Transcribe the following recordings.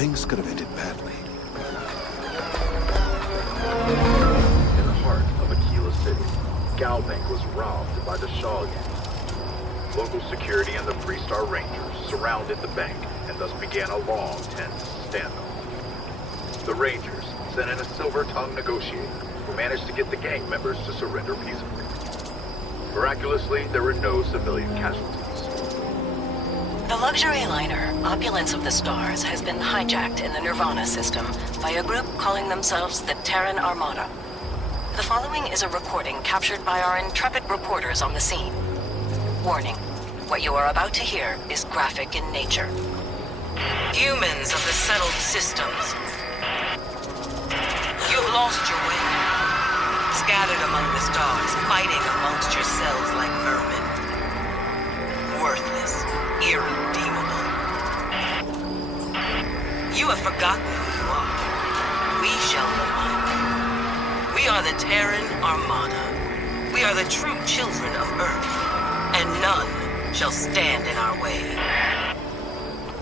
Things could have ended badly. In the heart of Aquila City, Galbank was robbed by the Shaw gang. Local security and the Three-Star Rangers surrounded the bank and thus began a long, tense standoff. The Rangers sent in a silver-tongued negotiator who managed to get the gang members to surrender peacefully. Miraculously, there were no civilian casualties. The luxury liner, Opulence of the Stars, has been hijacked in the Nirvana system by a group calling themselves the Terran Armada. The following is a recording captured by our intrepid reporters on the scene. Warning, what you are about to hear is graphic in nature. Humans of the settled systems, you've lost your way. Scattered among the stars, fighting amongst yourselves like vermin. Worthless, irredeemable. You have forgotten who you are. We shall remind you. We are the Terran Armada. We are the true children of Earth, and none shall stand in our way.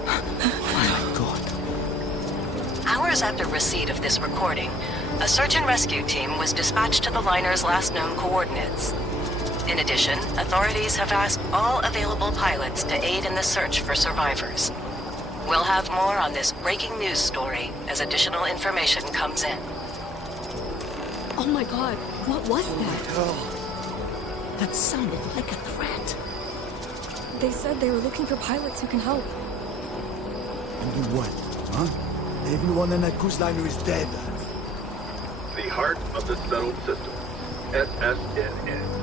My God. Hours after receipt of this recording, a search and rescue team was dispatched to the liner's last known coordinates. In addition, authorities have asked all available pilots to aid in the search for survivors. We'll have more on this breaking news story as additional information comes in. Oh my God, what was that? Hell. That sounded like a threat. They said they were looking for pilots who can help. And do what, huh? Everyone on that cruise liner is dead. The heart of the settled system, SSNN.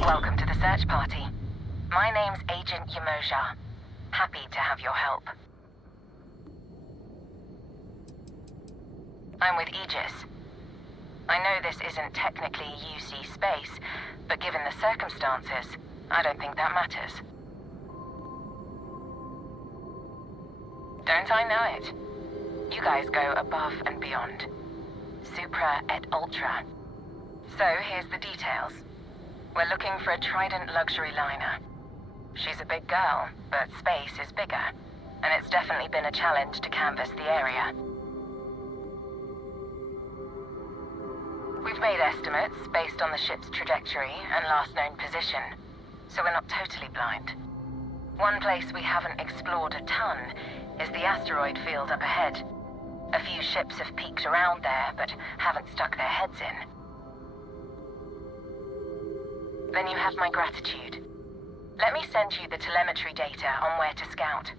Welcome to the search party. My name's Agent Yamoja. Happy to have your help. I'm with Aegis. I know this isn't technically UC space, but given the circumstances, I don't think that matters. Don't I know it? You guys go above and beyond. Supra et ultra. So here's the details. We're looking for a Trident luxury liner. She's a big girl, but space is bigger, and it's definitely been a challenge to canvass the area. We've made estimates based on the ship's trajectory and last known position, so we're not totally blind. One place we haven't explored a ton is the asteroid field up ahead. A few ships have peeked around there, but haven't stuck their heads in. Then you have my gratitude. Let me send you the telemetry data on where to scout.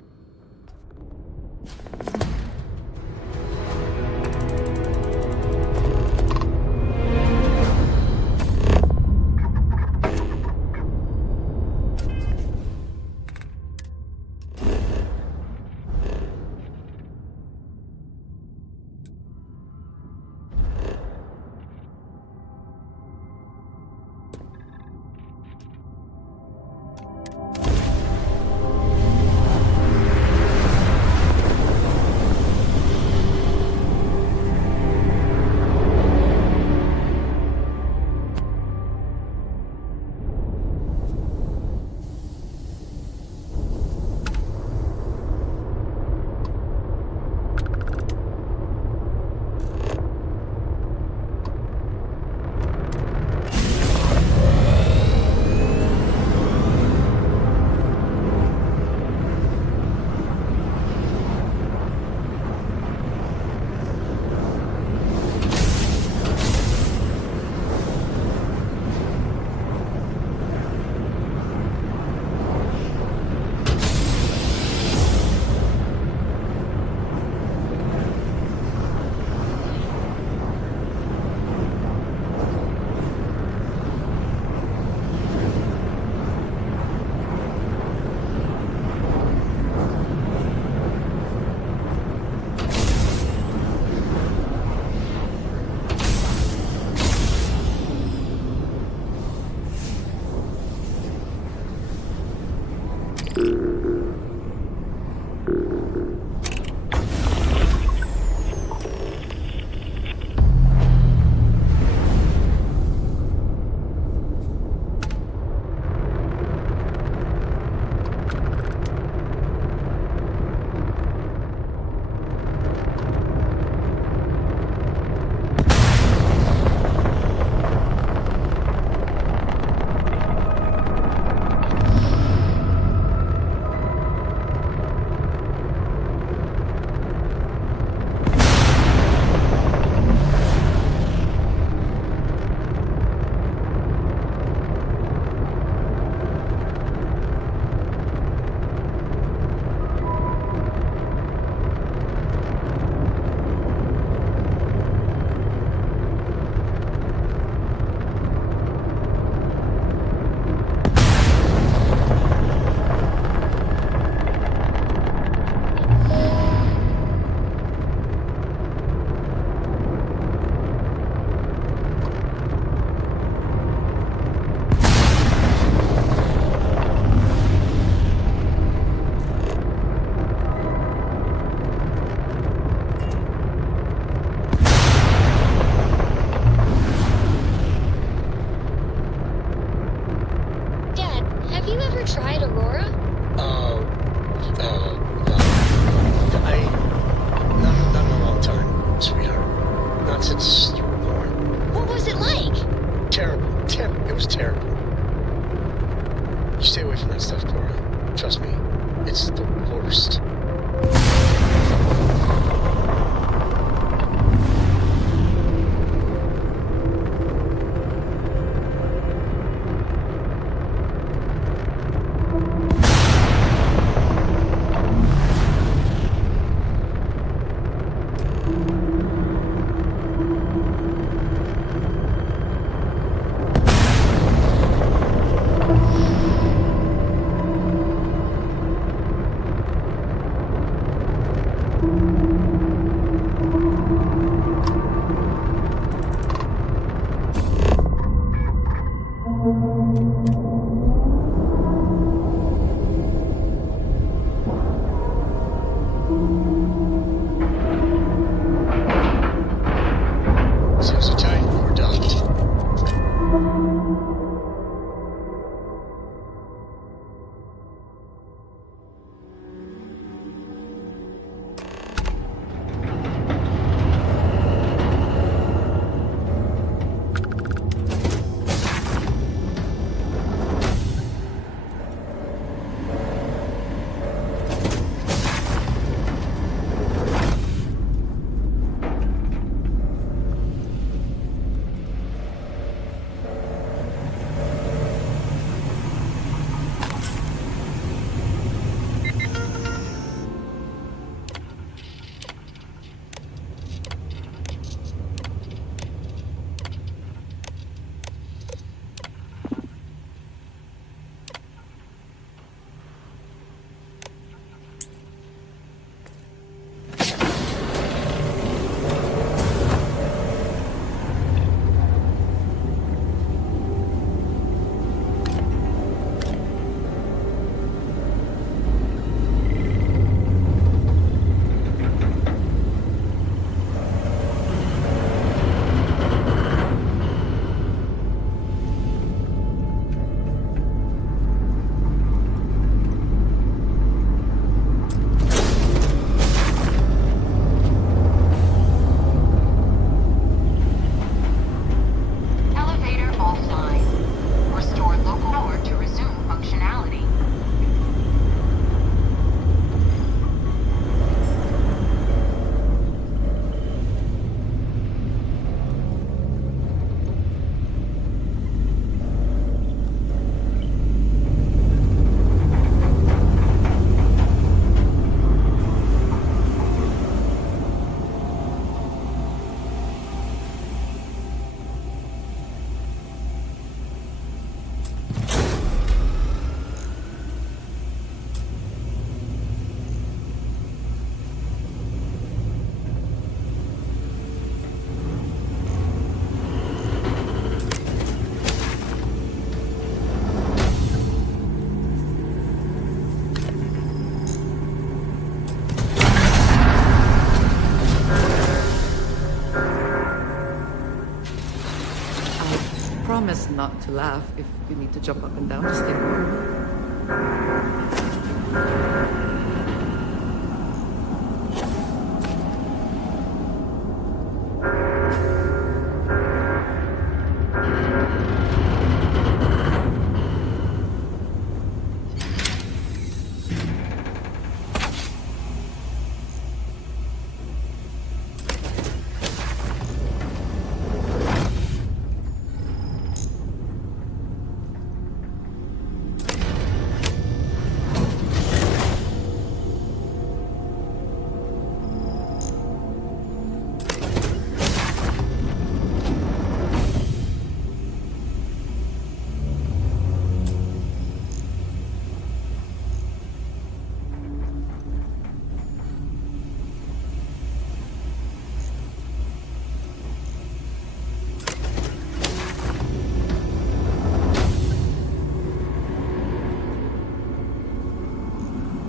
you ever tried Aurora? Not in a long time, sweetheart. Not since you were born. What was it like? Terrible. It was terrible. You stay away from that stuff, Cora. Trust me, it's the worst. Seriously, Ty, we're docked. Promise not to laugh if you need to jump up and down to stay warm.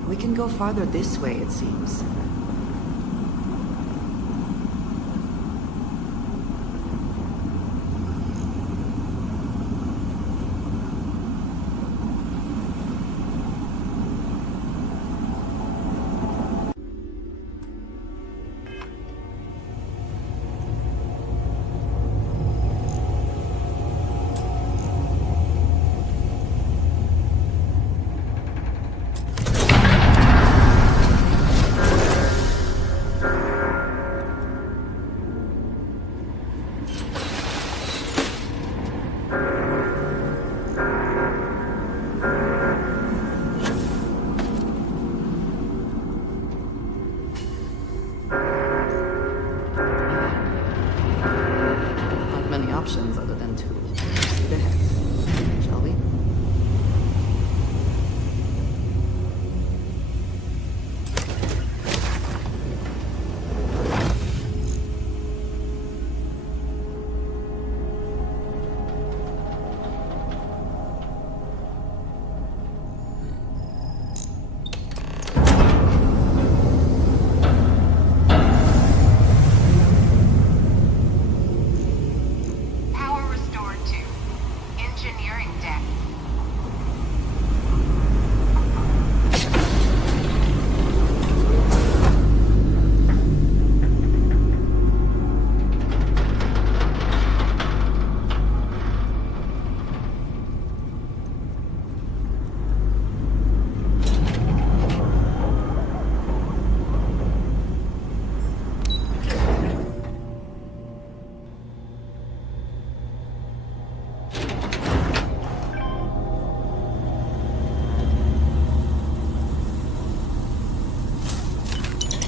We can go farther this way, it seems.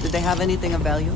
Did they have anything of value?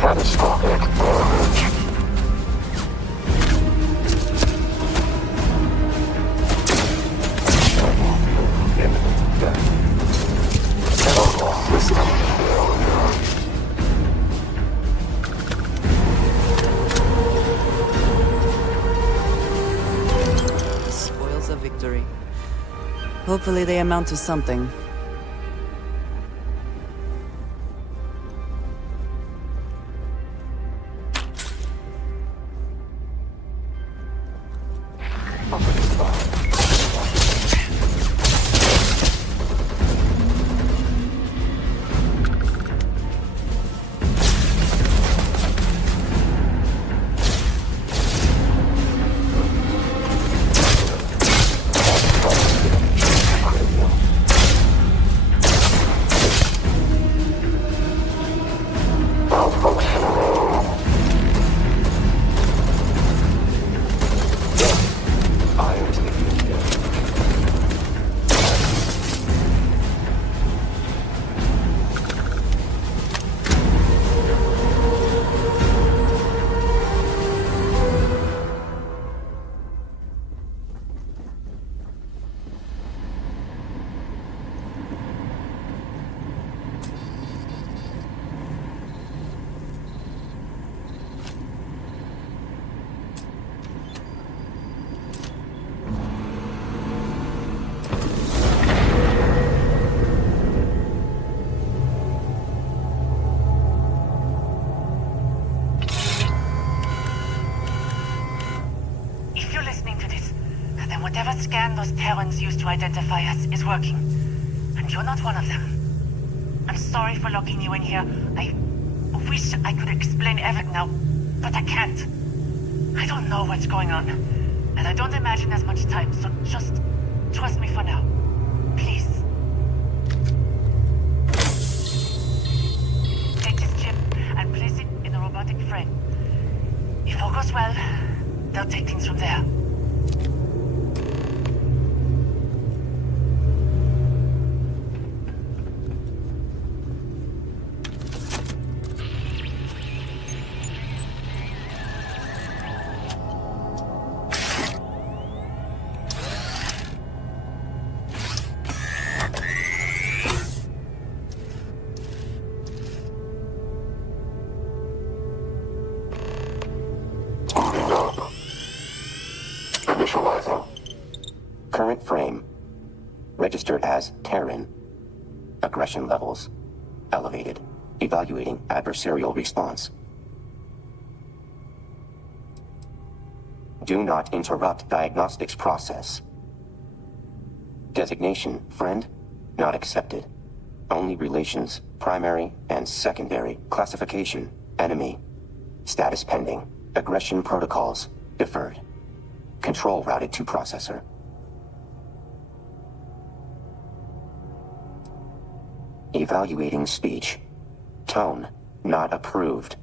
Catastrophic damage. Imminent death. Total system failure. Spoils of victory. Hopefully they amount to something. Whatever scan those Terrans used to identify us is working. And you're not one of them. I'm sorry for locking you in here. I wish I could explain everything now, but I can't. I don't know what's going on, and I don't imagine there's much time, so just trust me for now. Please. Take this chip and place it in a robotic frame. If all goes well, they'll take things from there. Current frame. Registered as Terran. Aggression levels. Elevated. Evaluating adversarial response. Do not interrupt diagnostics process. Designation, friend, not accepted. Only relations, primary and secondary. Classification, enemy. Status pending. Aggression protocols, deferred. Control routed to processor. Evaluating speech. Tone, not approved.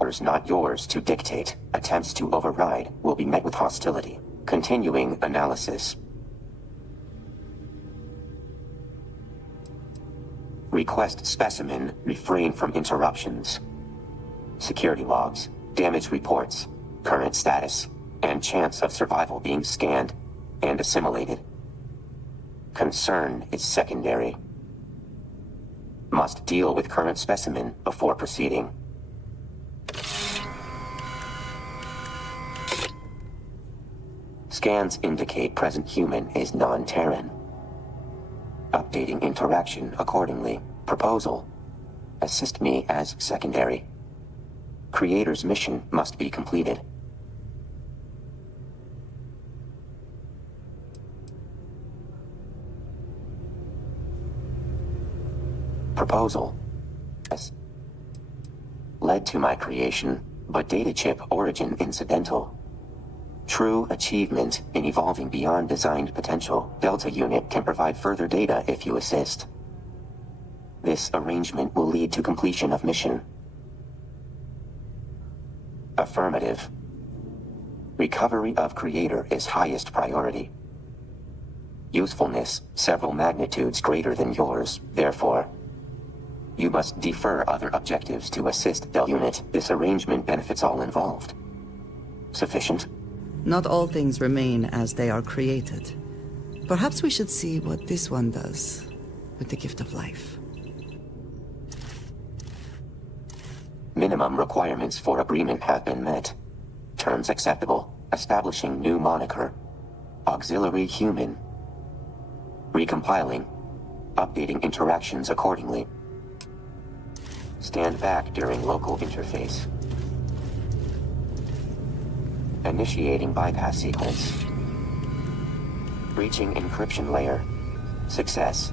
Orders not yours to dictate. Attempts to override will be met with hostility. Continuing analysis. Request specimen, refrain from interruptions. Security logs, damage reports, current status, and chance of survival being scanned and assimilated. Concern is secondary. Must deal with current specimen before proceeding. Scans indicate present human is non-Terran. Updating interaction accordingly. Proposal. Assist me as secondary. Creator's mission must be completed. Proposal. Yes. Led to my creation, but data chip origin incidental. True achievement in evolving beyond designed potential. Delta unit can provide further data if you assist. This arrangement will lead to completion of mission. Affirmative. Recovery of Creator is highest priority. Usefulness several magnitudes greater than yours, therefore. You must defer other objectives to assist Del Unit. This arrangement benefits all involved. Sufficient? Not all things remain as they are created. Perhaps we should see what this one does with the gift of life. Minimum requirements for agreement have been met. Terms acceptable. Establishing new moniker. Auxiliary human. Recompiling. Updating interactions accordingly. Stand back during local interface. Initiating bypass sequence. Breaching encryption layer. Success.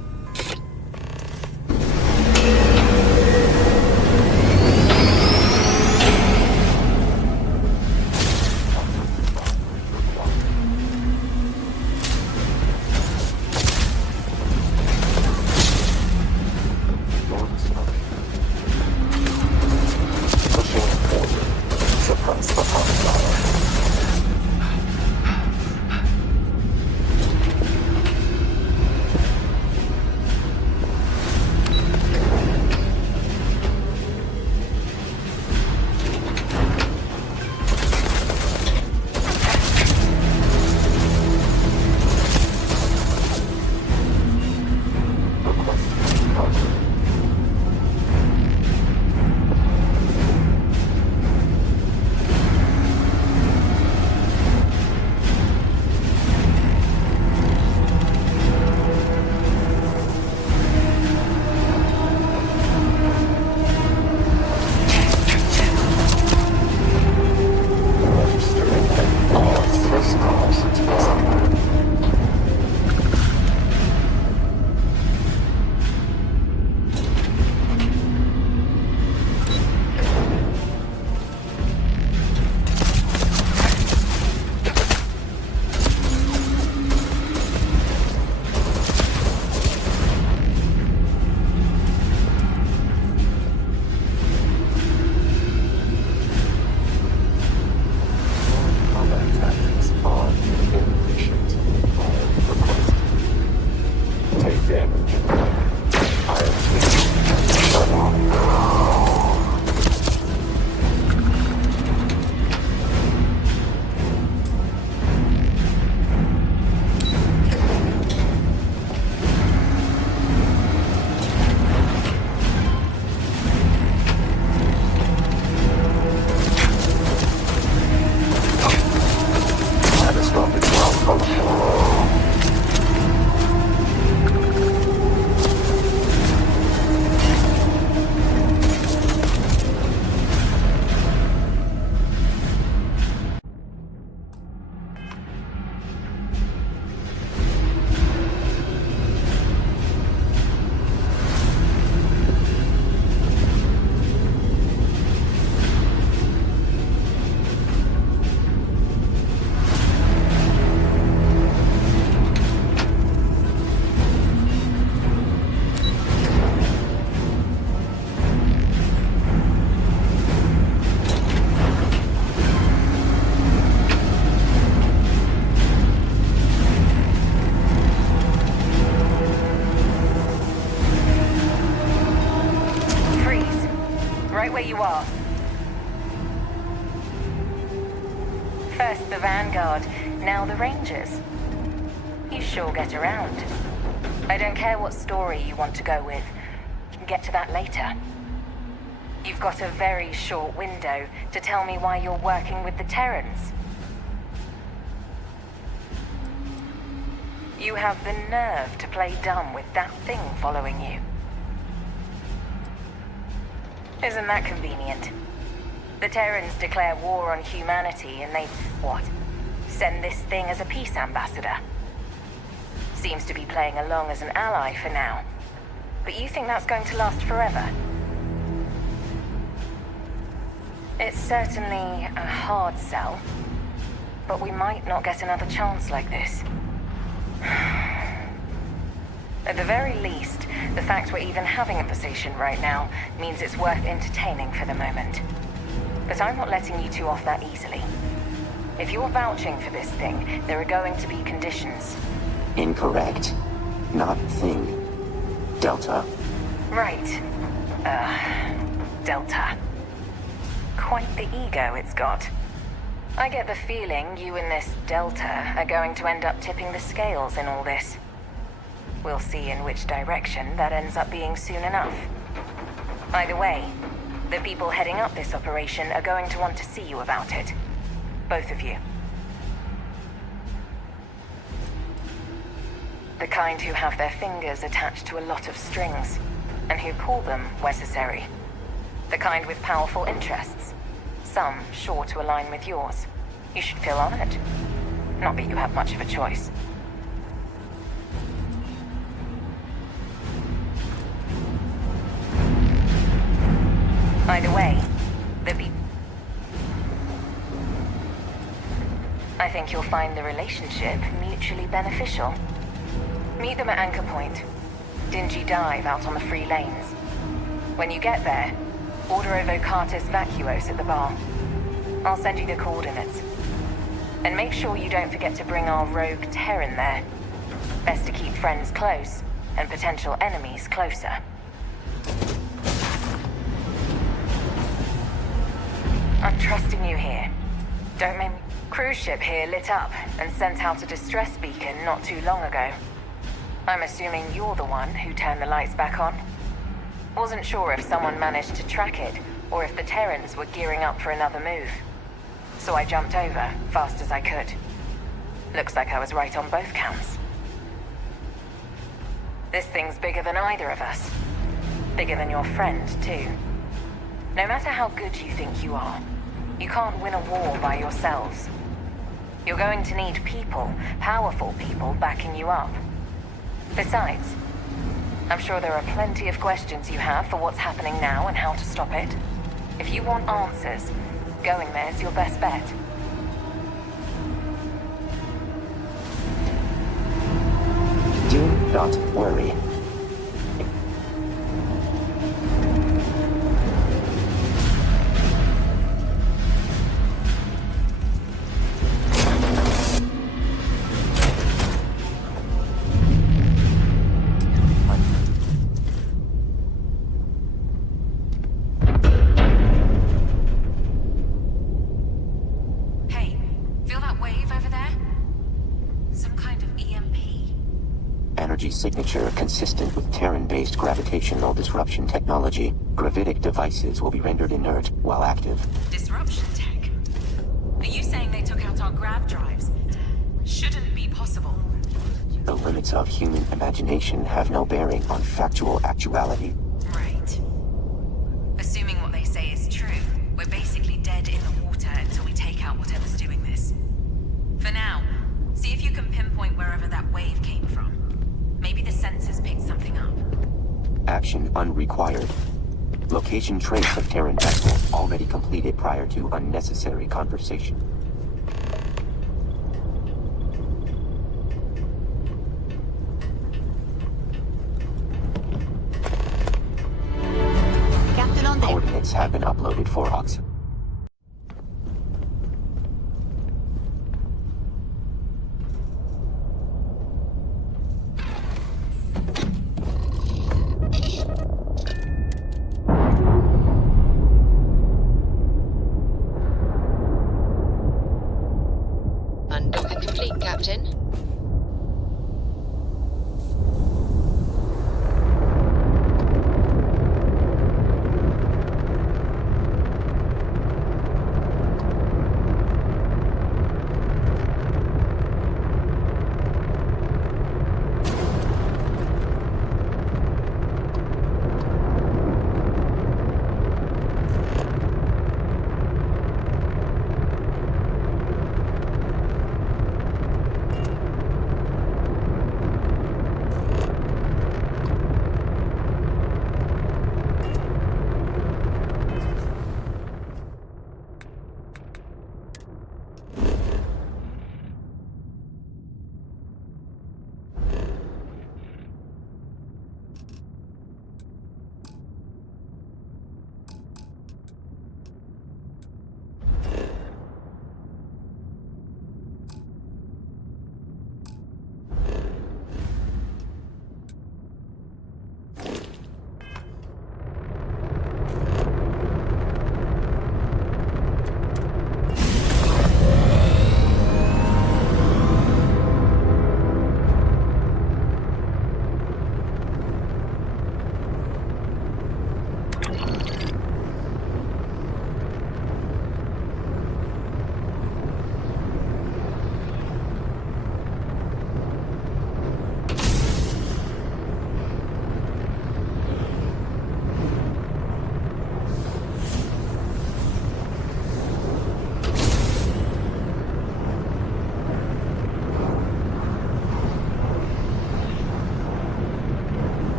Where you are. First the Vanguard, now the Rangers. You sure get around. I don't care what story you want to go with. You can get to that later. You've got a very short window to tell me why you're working with the Terrans. You have the nerve to play dumb with that thing following you. Isn't that convenient? The Terrans declare war on humanity and they, what? Send this thing as a peace ambassador. Seems to be playing along as an ally for now. But you think that's going to last forever? It's certainly a hard sell, but we might not get another chance like this. At the very least, the fact we're even having a conversation right now means it's worth entertaining for the moment. But I'm not letting you two off that easily. If you're vouching for this thing, there are going to be conditions. Incorrect. Not thing. Delta. Right. Delta. Quite the ego it's got. I get the feeling you and this Delta are going to end up tipping the scales in all this. We'll see in which direction that ends up being soon enough. Either way, the people heading up this operation are going to want to see you about it. Both of you. The kind who have their fingers attached to a lot of strings, and who pull them where necessary. The kind with powerful interests, some sure to align with yours. You should feel honored. Not that you have much of a choice. Either way, I think you'll find the relationship mutually beneficial. Meet them at Anchor Point. Dingy dive out on the free lanes. When you get there, order a Vocatus Vacuos at the bar. I'll send you the coordinates. And make sure you don't forget to bring our rogue Terran there. Best to keep friends close, and potential enemies closer. I'm trusting you here. Don't make me... Cruise ship here lit up and sent out a distress beacon not too long ago. I'm assuming you're the one who turned the lights back on. Wasn't sure if someone managed to track it, or if the Terrans were gearing up for another move. So I jumped over, fast as I could. Looks like I was right on both counts. This thing's bigger than either of us. Bigger than your friend, too. No matter how good you think you are, you can't win a war by yourselves. You're going to need people, powerful people, backing you up. Besides, I'm sure there are plenty of questions you have for what's happening now and how to stop it. If you want answers, going there's your best bet. Do not worry. Signature consistent with Terran-based gravitational disruption technology. Gravitic devices will be rendered inert while active. Disruption tech? Are you saying they took out our grav drives? Shouldn't be possible. The limits of human imagination have no bearing on factual actuality. Right. Assuming what they say is true, we're basically dead in the water until we take out whatever's doing this. For now, see if you can pinpoint wherever that wave came from. Maybe the sensors picked something up. Action unrequired. Location trace of Terran vessel already completed prior to unnecessary conversation. Captain on deck. Coordinates have been uploaded for Ox. Undocker complete, Captain.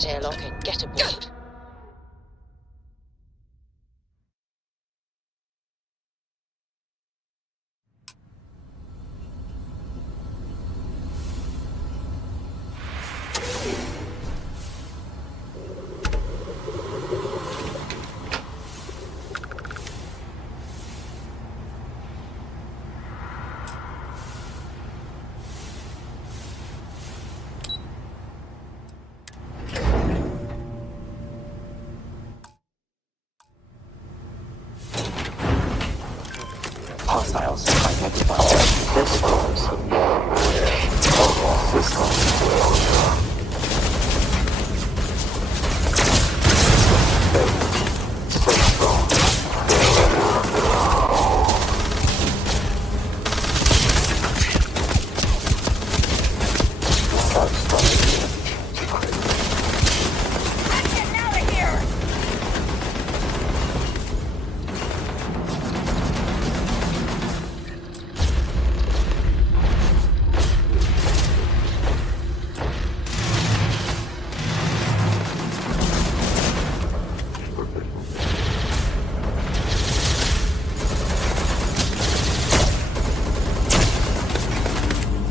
that airlock and get aboard. Hostiles identified. Systems.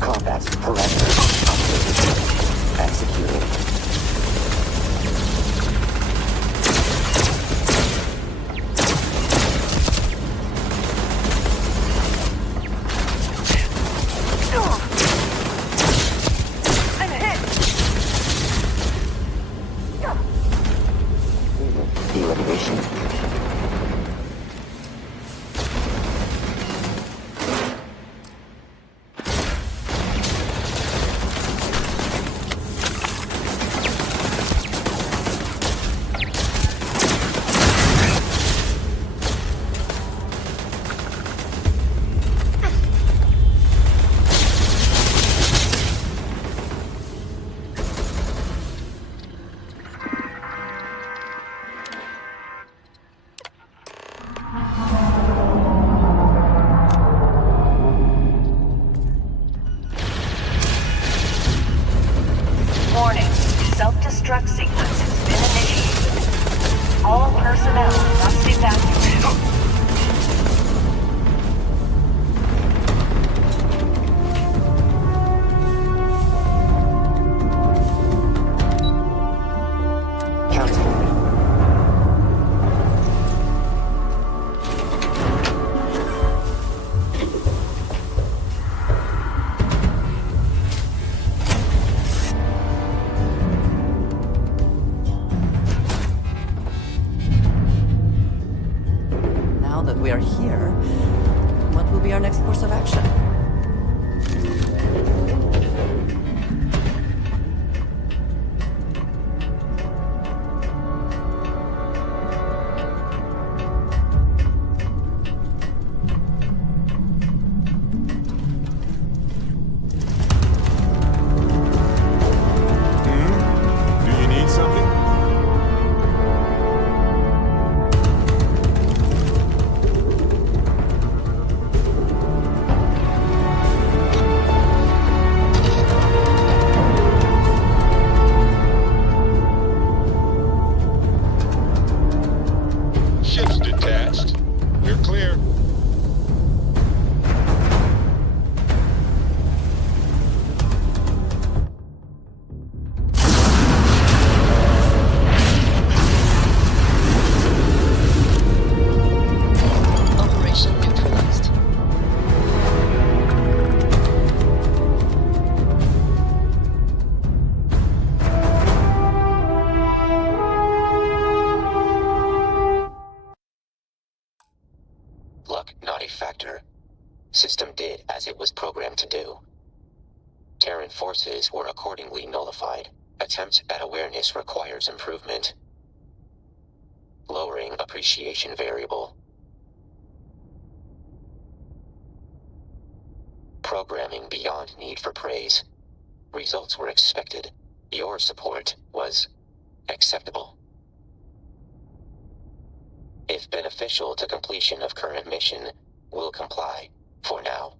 Combat parameters updated. Executed. Elimination. Warning. Self-destruct sequence has been initiated. All personnel must evacuate. Now that we are here, what will be our next course of action? Do you need something? Ship's detached. We're clear. Operation neutralized. Luck not a factor. System did as it was programmed to do. Terran forces were accordingly nullified. Attempt at awareness requires improvement. Lowering appreciation variable. Programming beyond need for praise. Results were expected. Your support was acceptable. If beneficial to completion of current mission, will comply, for now.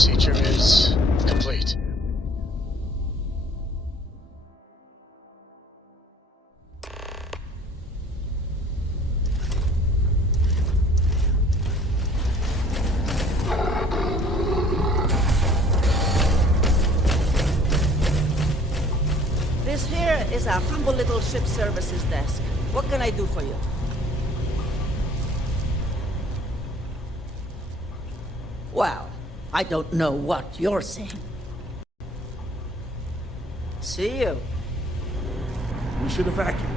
procedure is complete. This here is our humble little ship services desk. What can I do for you? Well, I don't know what you're saying. See you. We should evacuate.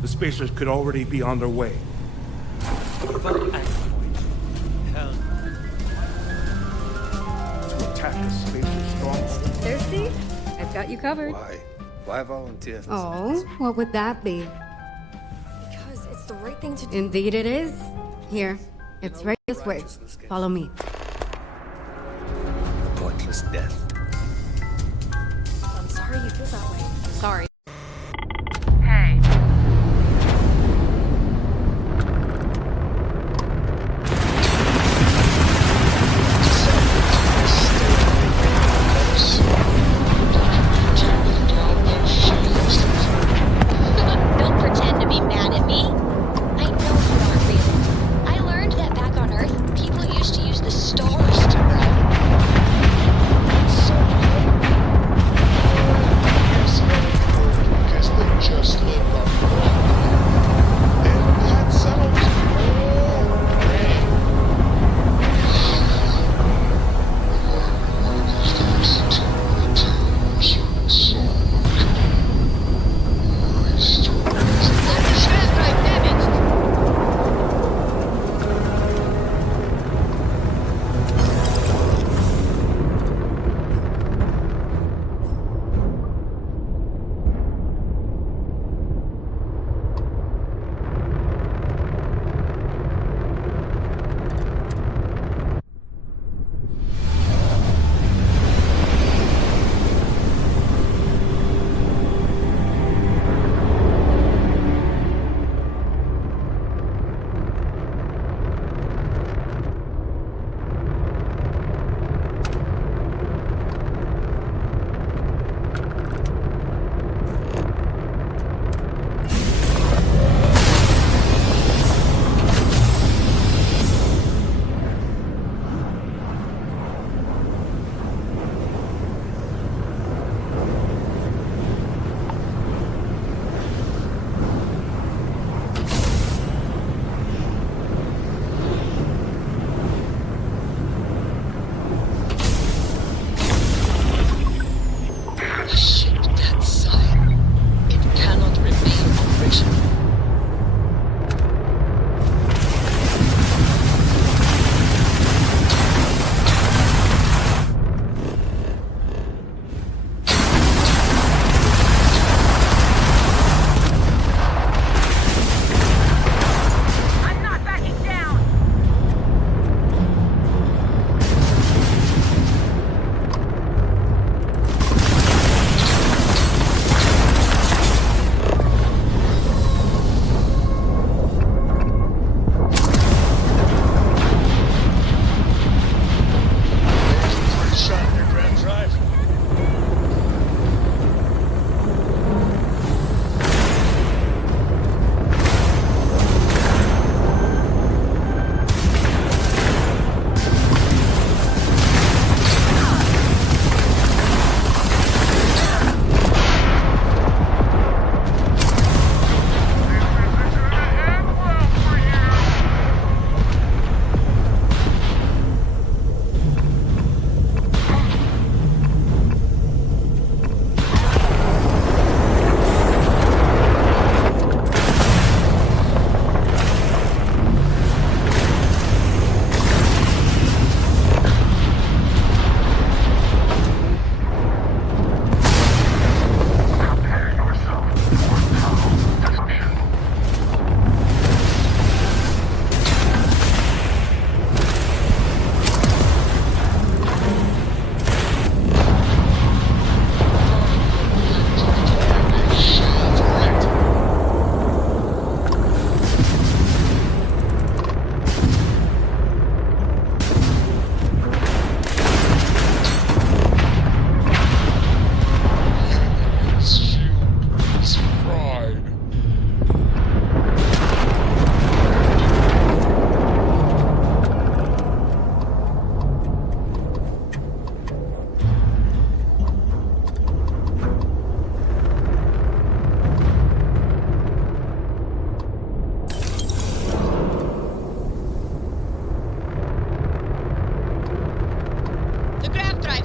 The spacers could already be on their way. To attack a spacer stronghold. Thirsty? I've got you covered. Why? Why volunteer? Oh, what would that be? Because it's the right thing to do. Indeed it is. Here, it's right this way. Follow me. A pointless death. I'm sorry you feel that way. Sorry. Hey. Don't pretend to be mad at me. I know you aren't real. I learned that back on Earth, people used to use the stars to run. So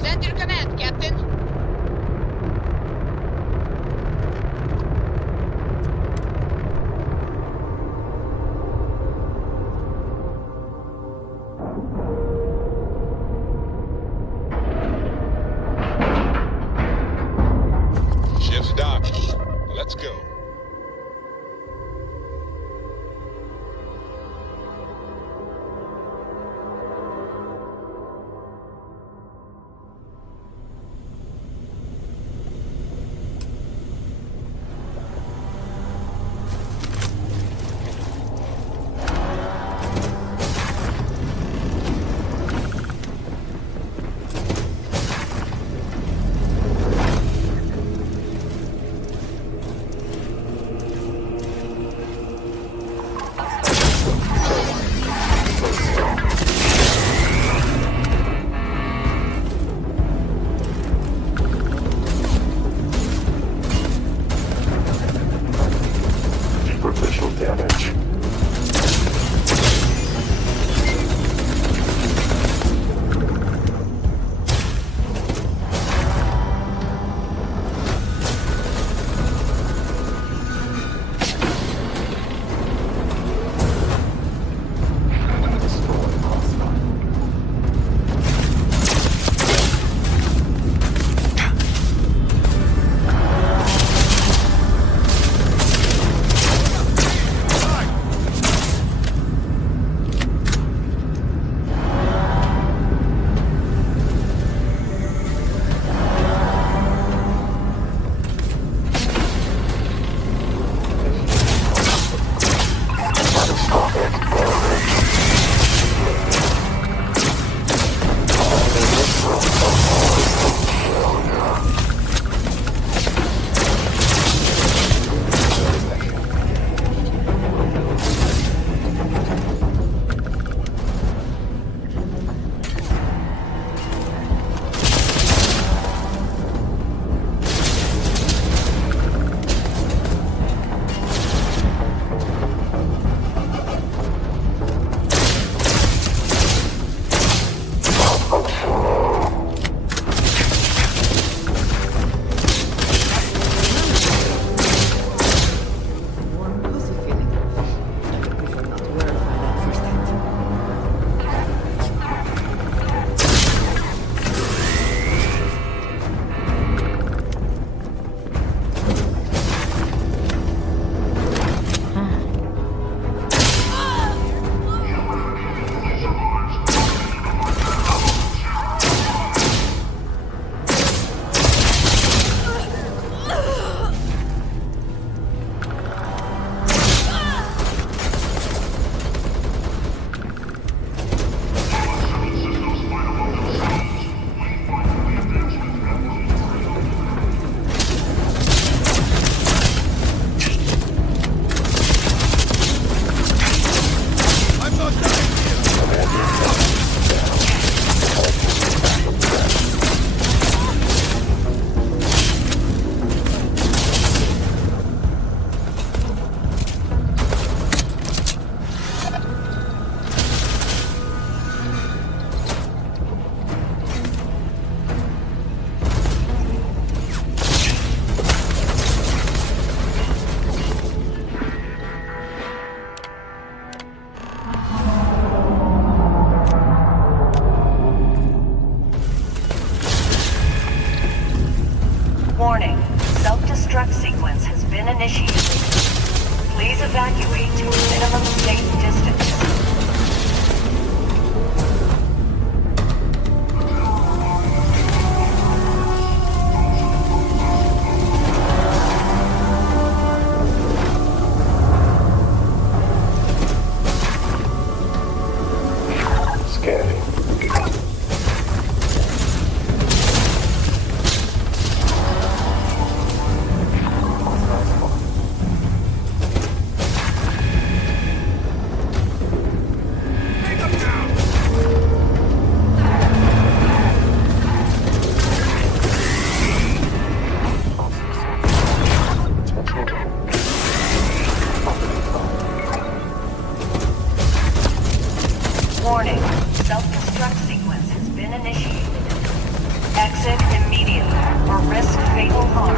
Is that your command, Captain? Ship's docked. Let's go. Superficial damage. Warning. Self-destruct sequence has been initiated. Please evacuate to a minimum safe distance. Scanning. Warning. Self-destruct sequence has been initiated. Exit immediately or risk fatal harm.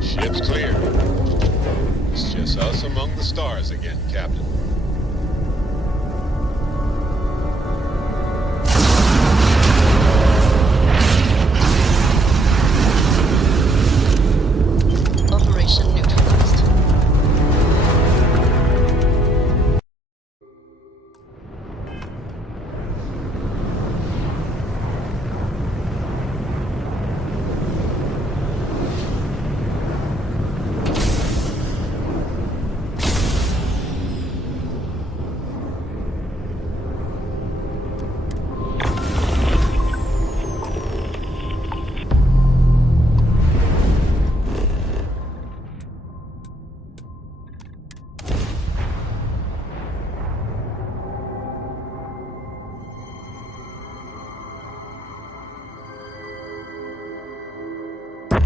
Ship's clear. It's just us among the stars again, Captain. Operation neutralized.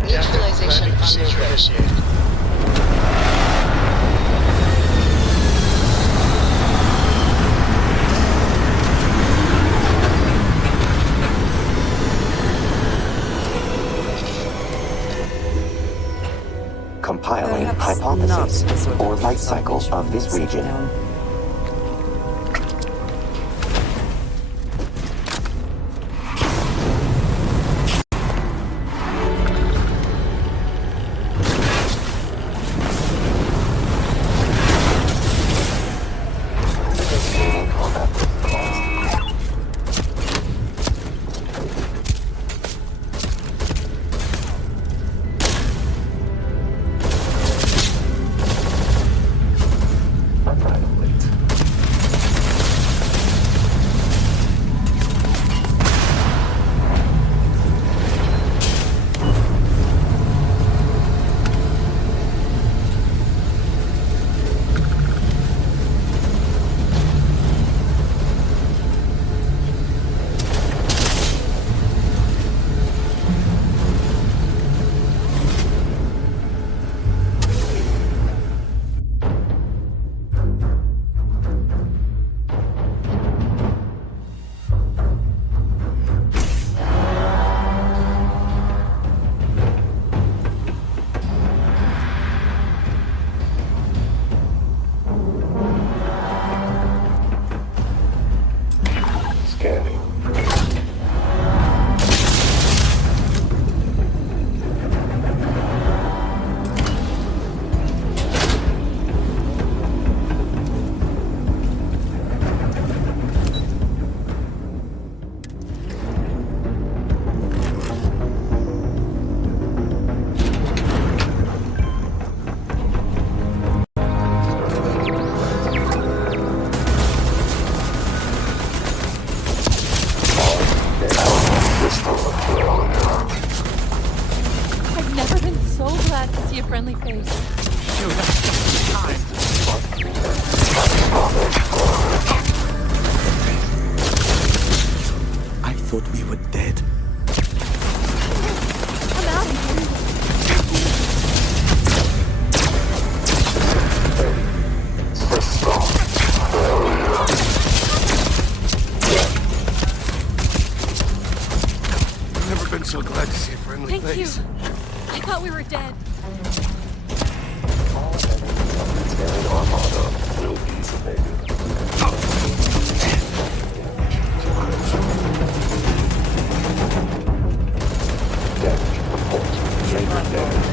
Neutralization Landing procedure underway. initiated. Compiling Perhaps hypothesis not the sort of or life cycle salvation of this set region. down. I've never been so glad to see a friendly face. I thought we were dead. I'm out of here. I've never been so glad to see a friendly Thank you. face. I thought we were dead. Terran Armada will be submitted. Damage report. Major damage.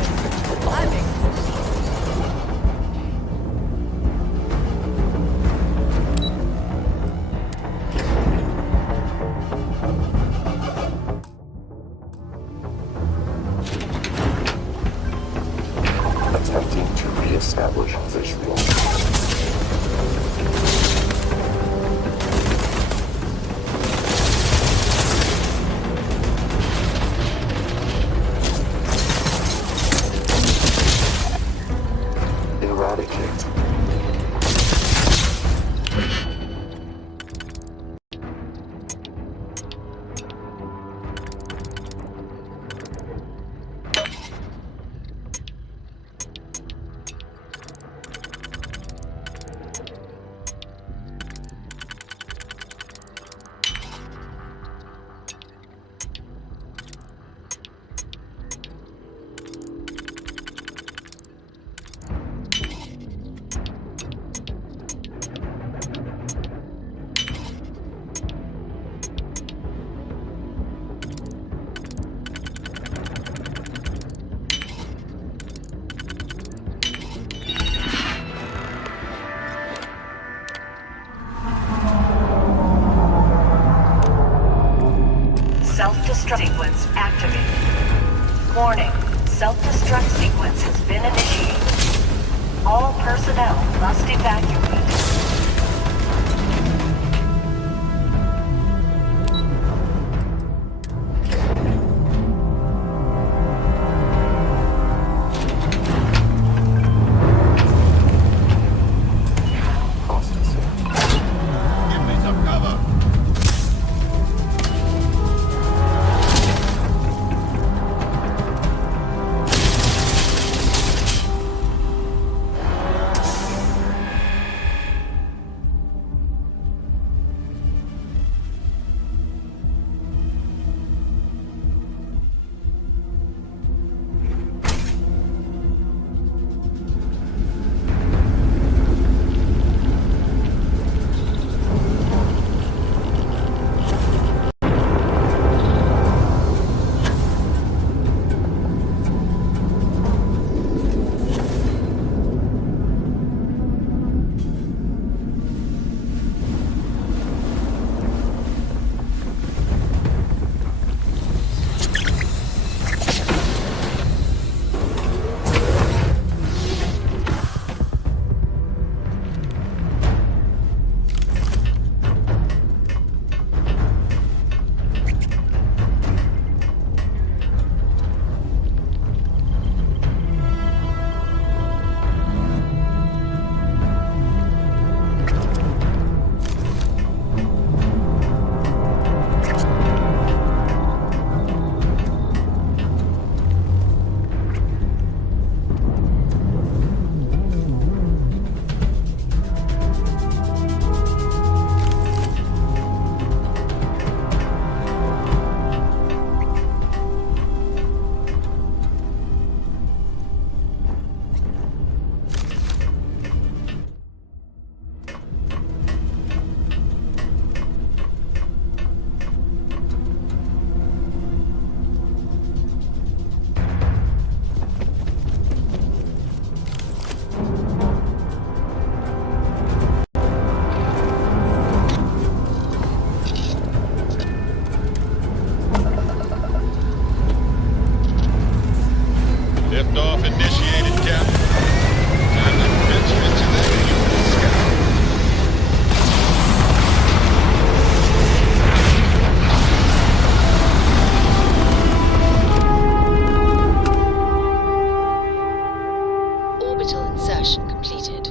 Attempting to reestablish Establish visual. Eradicate. Self-destruct sequence activated. Warning, self-destruct sequence has been initiated. All personnel must evacuate. Liftoff initiated, Captain. Time to venture into the human sky. Orbital insertion completed.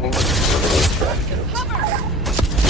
Running exterminate track counts.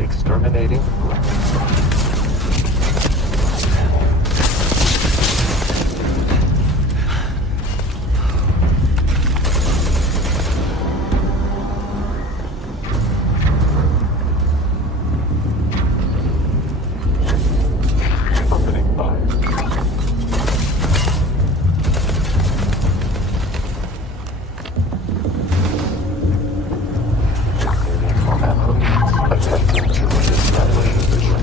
Exterminating. Opening fire. Attempting to establish visual.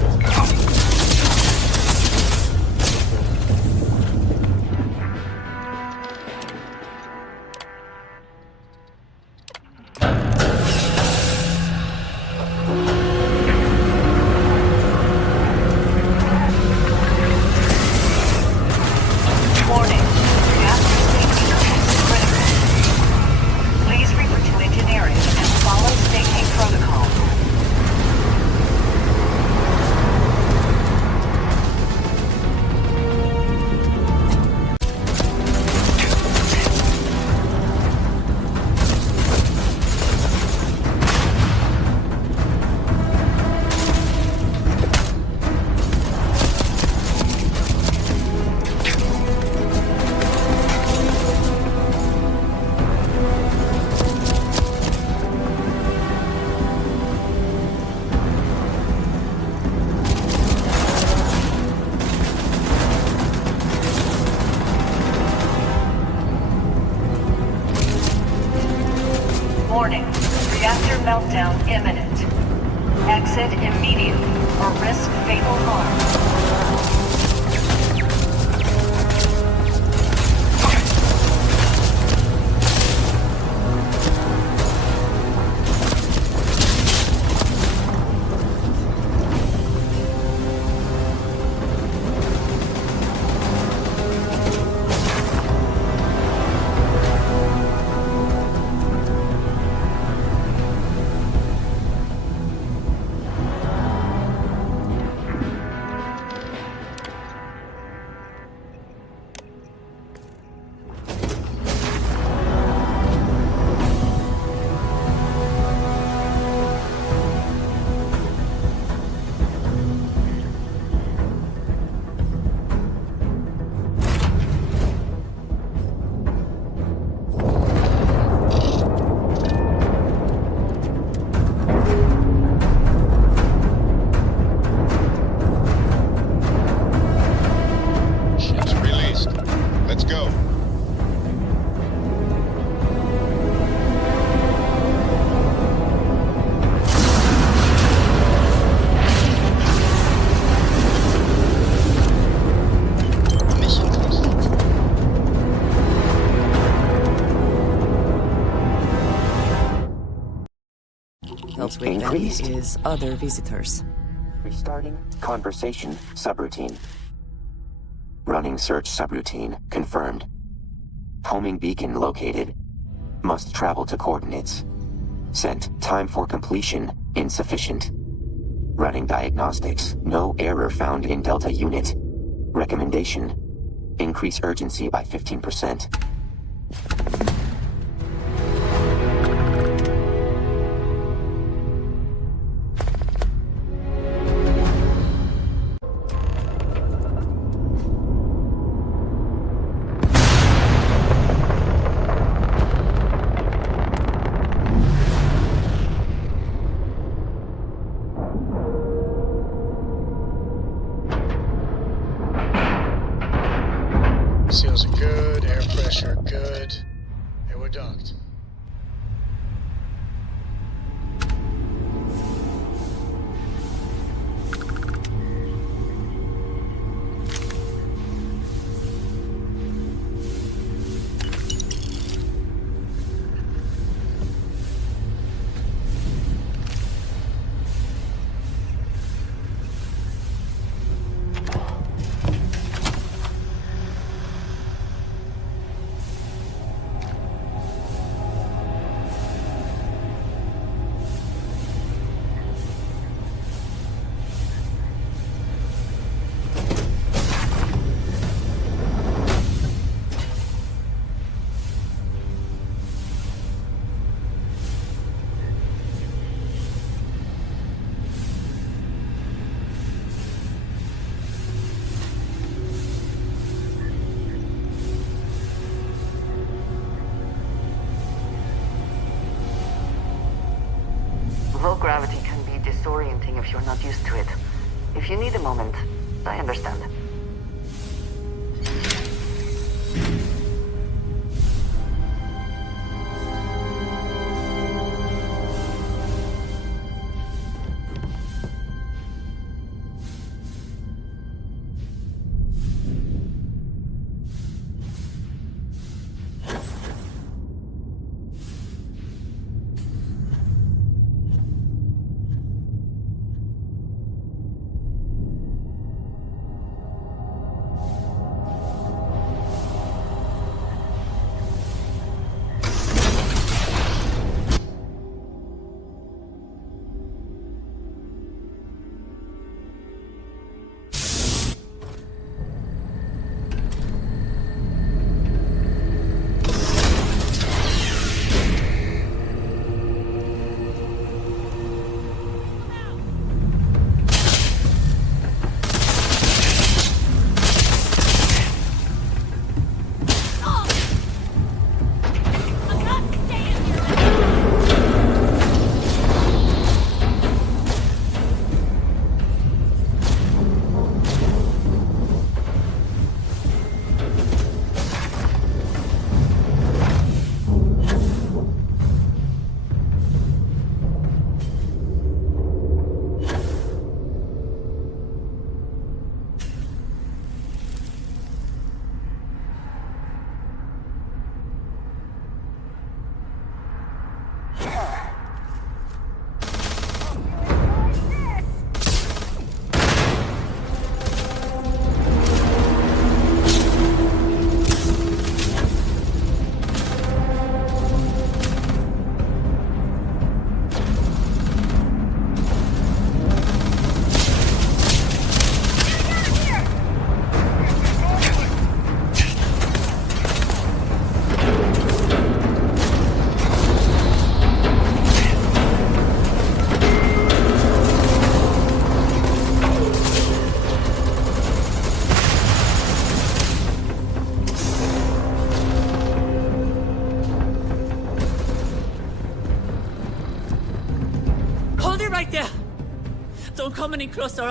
Warning. Reactor safety is critical. Please revert to engineering and follow State A protocol. Warning. Reactor meltdown imminent. Exit immediately or risk fatal harm. Ships released. Let's go. Mission complete. Helps with them Increased. is other visitors. Restarting conversation subroutine. Running search subroutine confirmed. Homing beacon located. Must travel to coordinates. Sent. Time for completion insufficient. Running diagnostics. No error found in Delta unit. Recommendation. Increase urgency by 15%. Seals are good, air pressure good. And we're docked. Low gravity can be disorienting if you're not used to it. If you need a moment, I understand. Don't come any closer,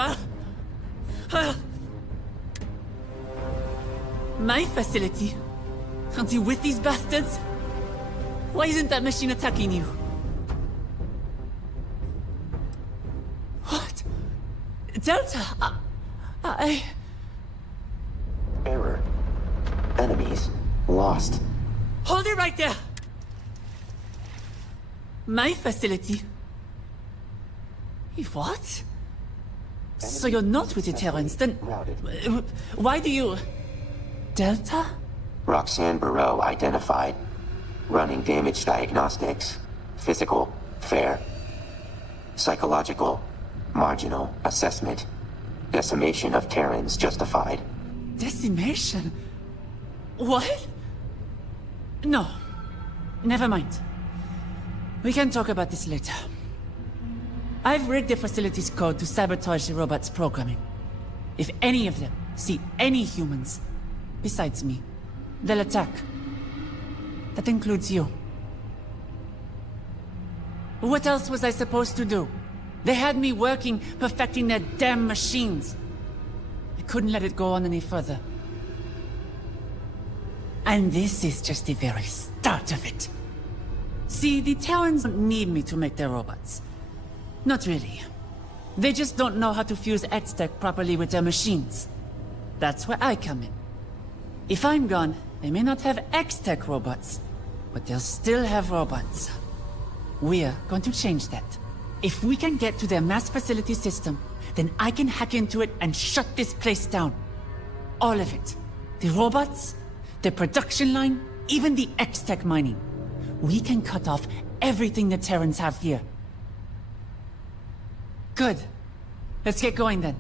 huh? My facility? Aren't you with these bastards? Why isn't that machine attacking you? What? Delta? I... Error. Enemies lost. Hold it right there! My facility? What? So you're not with the Terrans, then... Why do you... Delta? Roxanne Barreau identified. Running damage diagnostics. Physical, fair. Psychological, marginal assessment. Decimation of Terrans justified. Decimation? What? No. Never mind. We can talk about this later. I've rigged the facility's code to sabotage the robot's programming. If any of them see any humans, besides me, they'll attack. That includes you. What else was I supposed to do? They had me working, perfecting their damn machines. I couldn't let it go on any further. And this is just the very start of it. See, the Terrans don't need me to make their robots. Not really. They just don't know how to fuse X-Tech properly with their machines. That's where I come in. If I'm gone, they may not have X-Tech robots, but they'll still have robots. We're going to change that. If we can get to their mass facility system, then I can hack into it and shut this place down. All of it. The robots, the production line, even the X-Tech mining. We can cut off everything the Terrans have here. Good. Let's get going then.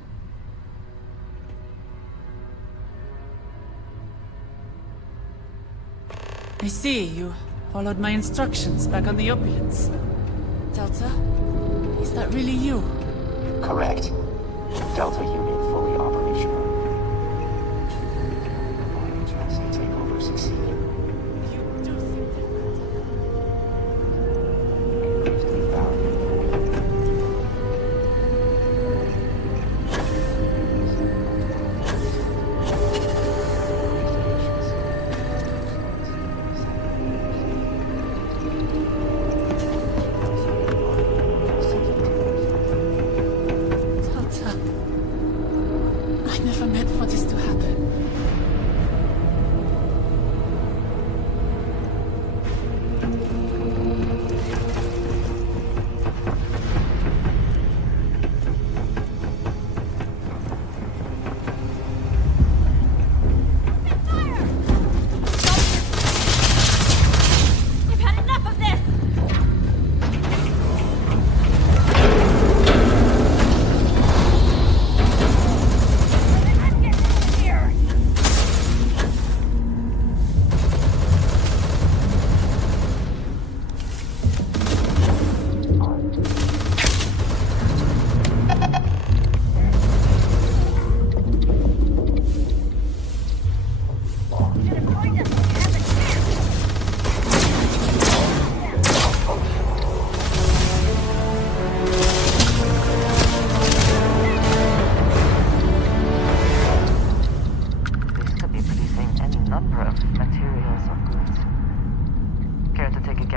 I see you followed my instructions back on the opulence. Delta, is that really you? Correct. Delta unit fully operational. Agency takeover succeeded. Value.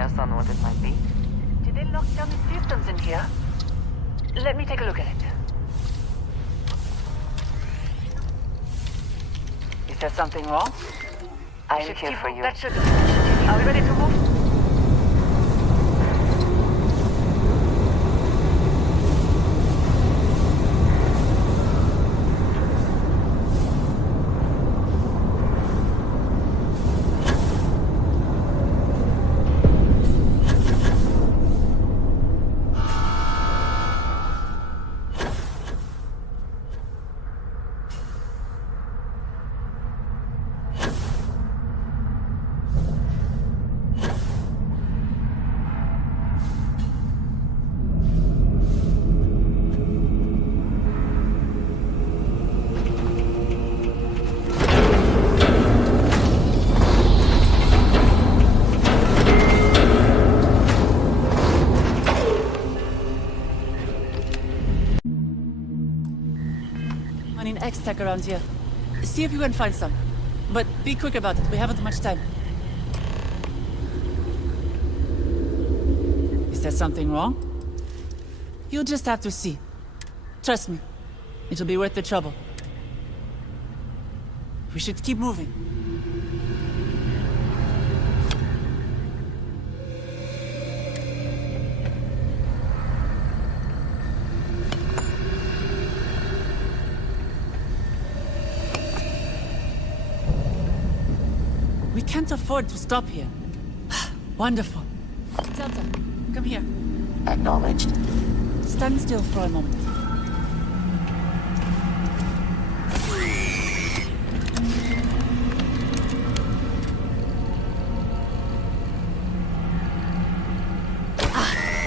guess on what it might be. Did they lock down the systems in here? Let me take a look at it. Is there something wrong? I'm here for you. That should... Are we ready to move? X-Tech around here. See if you can find some. But be quick about it, we haven't much time. Is there something wrong? You'll just have to see. Trust me, it'll be worth the trouble. We should keep moving. We can't afford to stop here. Wonderful. Delta, come here. Acknowledged. Stand still for a moment.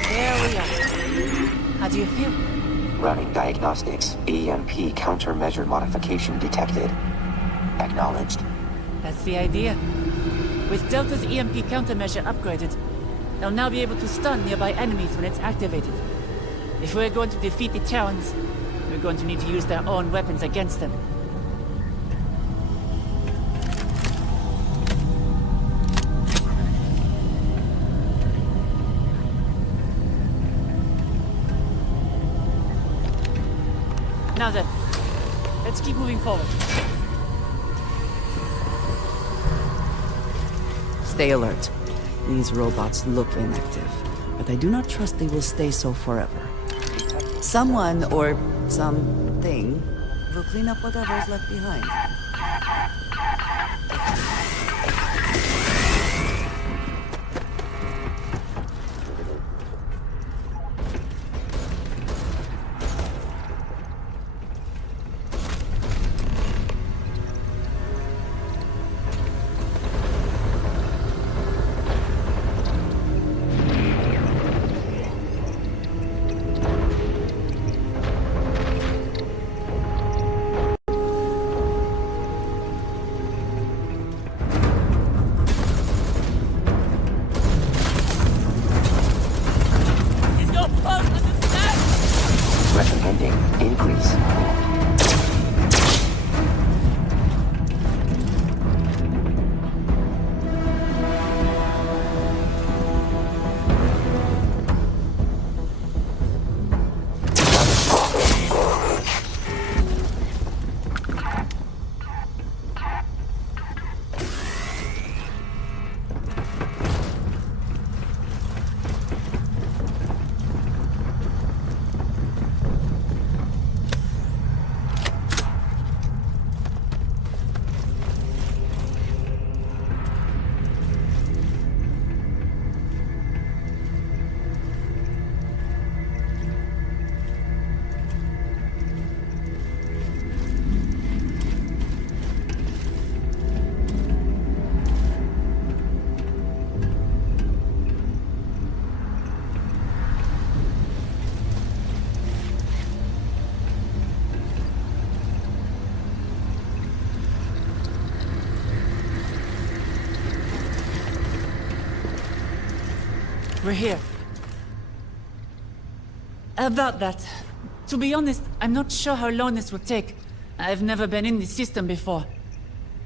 There we are. How do you feel? Running diagnostics. EMP countermeasure modification detected. Acknowledged. That's the idea. With Delta's EMP countermeasure upgraded, they'll now be able to stun nearby enemies when it's activated. If we're going to defeat the Terrans, we're going to need to use their own weapons against them. Now then, let's keep moving forward. Stay alert. These robots look inactive, but I do not trust they will stay so forever. Someone or something will clean up whatever is left behind. Recommending increase. We're here. About that, to be honest, I'm not sure how long this will take. I've never been in this system before.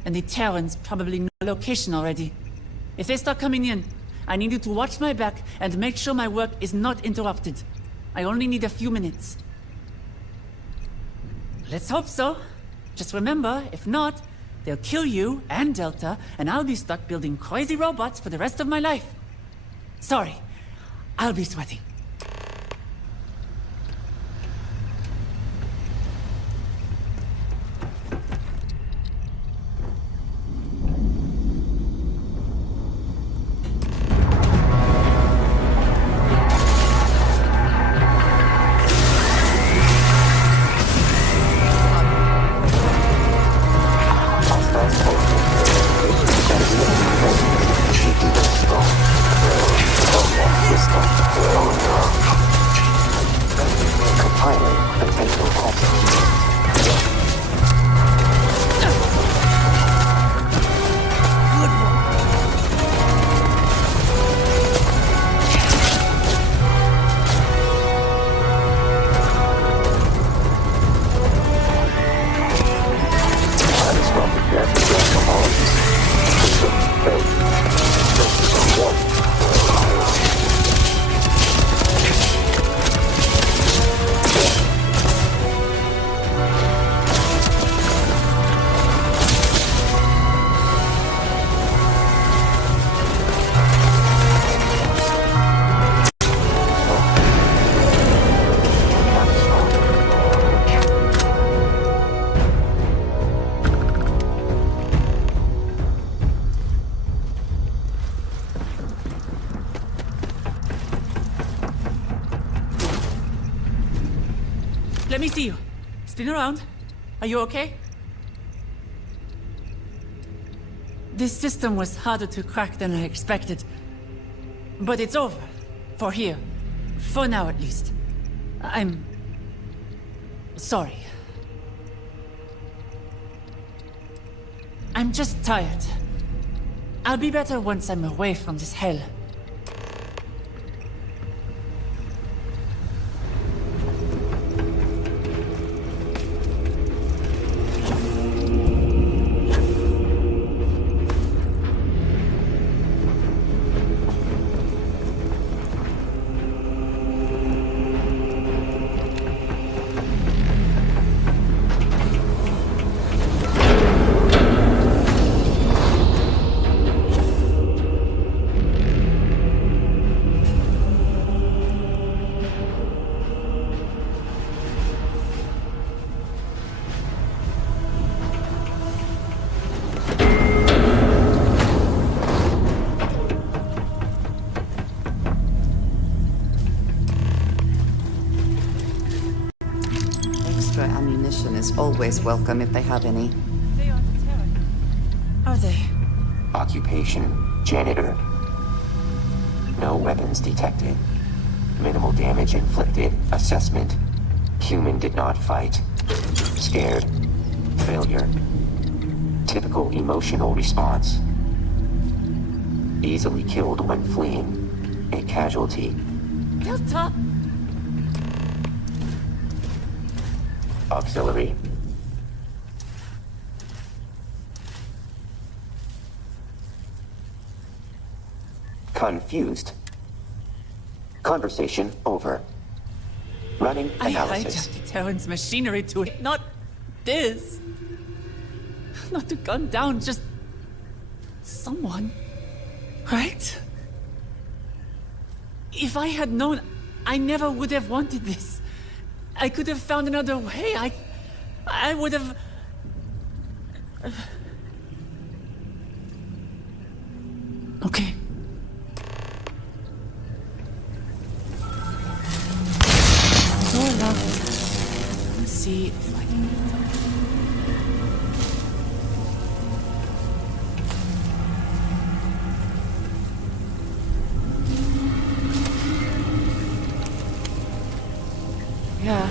And the Terrans probably know the location already. If they start coming in, I need you to watch my back and make sure my work is not interrupted. I only need a few minutes. Let's hope so. Just remember, if not, they'll kill you and Delta, and I'll be stuck building crazy robots for the rest of my life. Sorry, I'll be sweating. Let me see you. Spin around. Are you okay? This system was harder to crack than I expected. But it's over. For here. For now, at least. I'm... sorry. I'm just tired. I'll be better once I'm away from this hell. Ammunition is always welcome if they have any. They are the Terran. Are they? Occupation, janitor. No weapons detected. Minimal damage inflicted. Assessment. Human did not fight. Scared. Failure. Typical emotional response. Easily killed when fleeing. A casualty. Delta! Auxiliary. Confused. Conversation over. Running analysis. I hijacked Terran's machinery to it, not this. Not to gun down just someone, right? If I had known, I never would have wanted this. I could have found another way. I would have... Okay. Door locked. Let's see if I can get out. Yeah.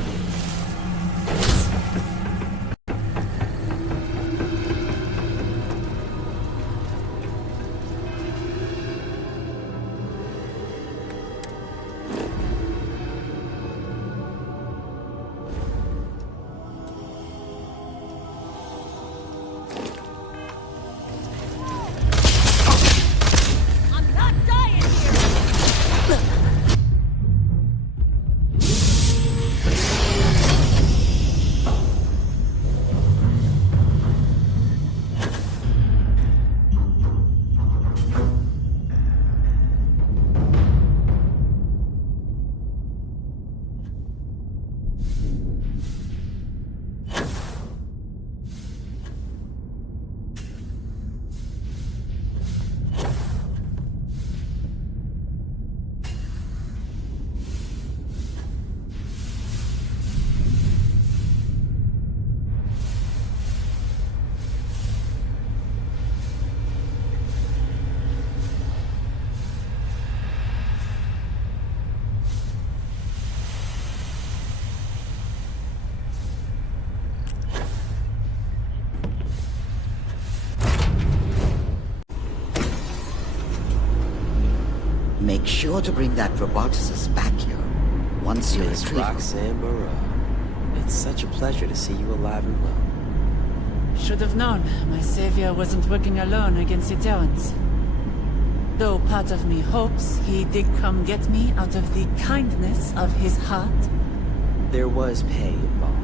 Make sure to bring that roboticist back here once you Miss retrieve her. Roxanne Barreau. It's such a pleasure to see you alive and well. Should have known my savior wasn't working alone against the Terrans. Though part of me hopes he did come get me out of the kindness of his heart. There was pay involved.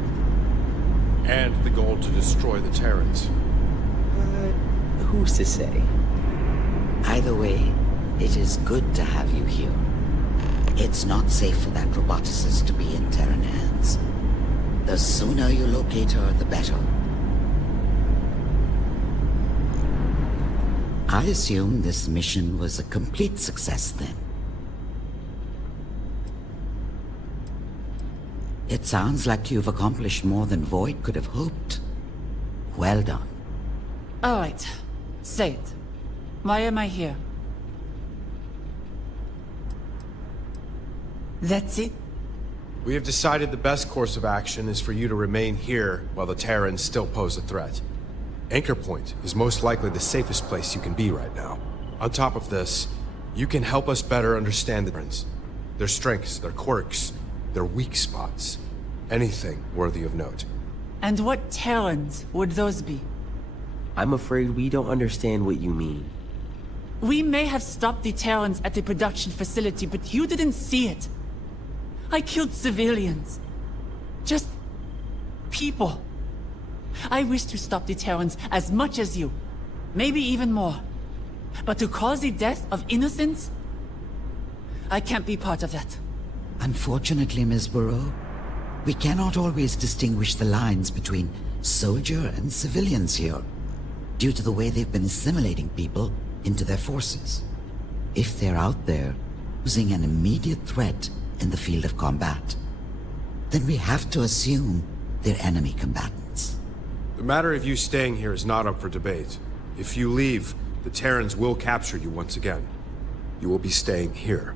And the goal to destroy the Terrans. Who's to say? Either way, it is good to have you here. It's not safe for that roboticist to be in Terran hands. The sooner you locate her, the better. I assume this mission was a complete success then. It sounds like you've accomplished more than Void could have hoped. Well done. All right, say it. Why am I here? That's it? We have decided the best course of action is for you to remain here while the Terrans still pose a threat. Anchor Point is most likely the safest place you can be right now. On top of this, you can help us better understand the Terrans. Their strengths, their quirks, their weak spots. Anything worthy of note. And what Terrans would those be? I'm afraid we don't understand what you mean. We may have stopped the Terrans at the production facility, but you didn't see it. I killed civilians. Just people. I wish to stop the Terrans as much as you. Maybe even more. But to cause the death of innocents? I can't be part of that. Unfortunately, Ms. Burrow, we cannot always distinguish the lines between soldier and civilians here, due to the way they've been assimilating people into their forces. If they're out there, posing an immediate threat in the field of combat, then we have to assume they're enemy combatants. The matter of you staying here is not up for debate. If you leave, the Terrans will capture you once again. You will be staying here.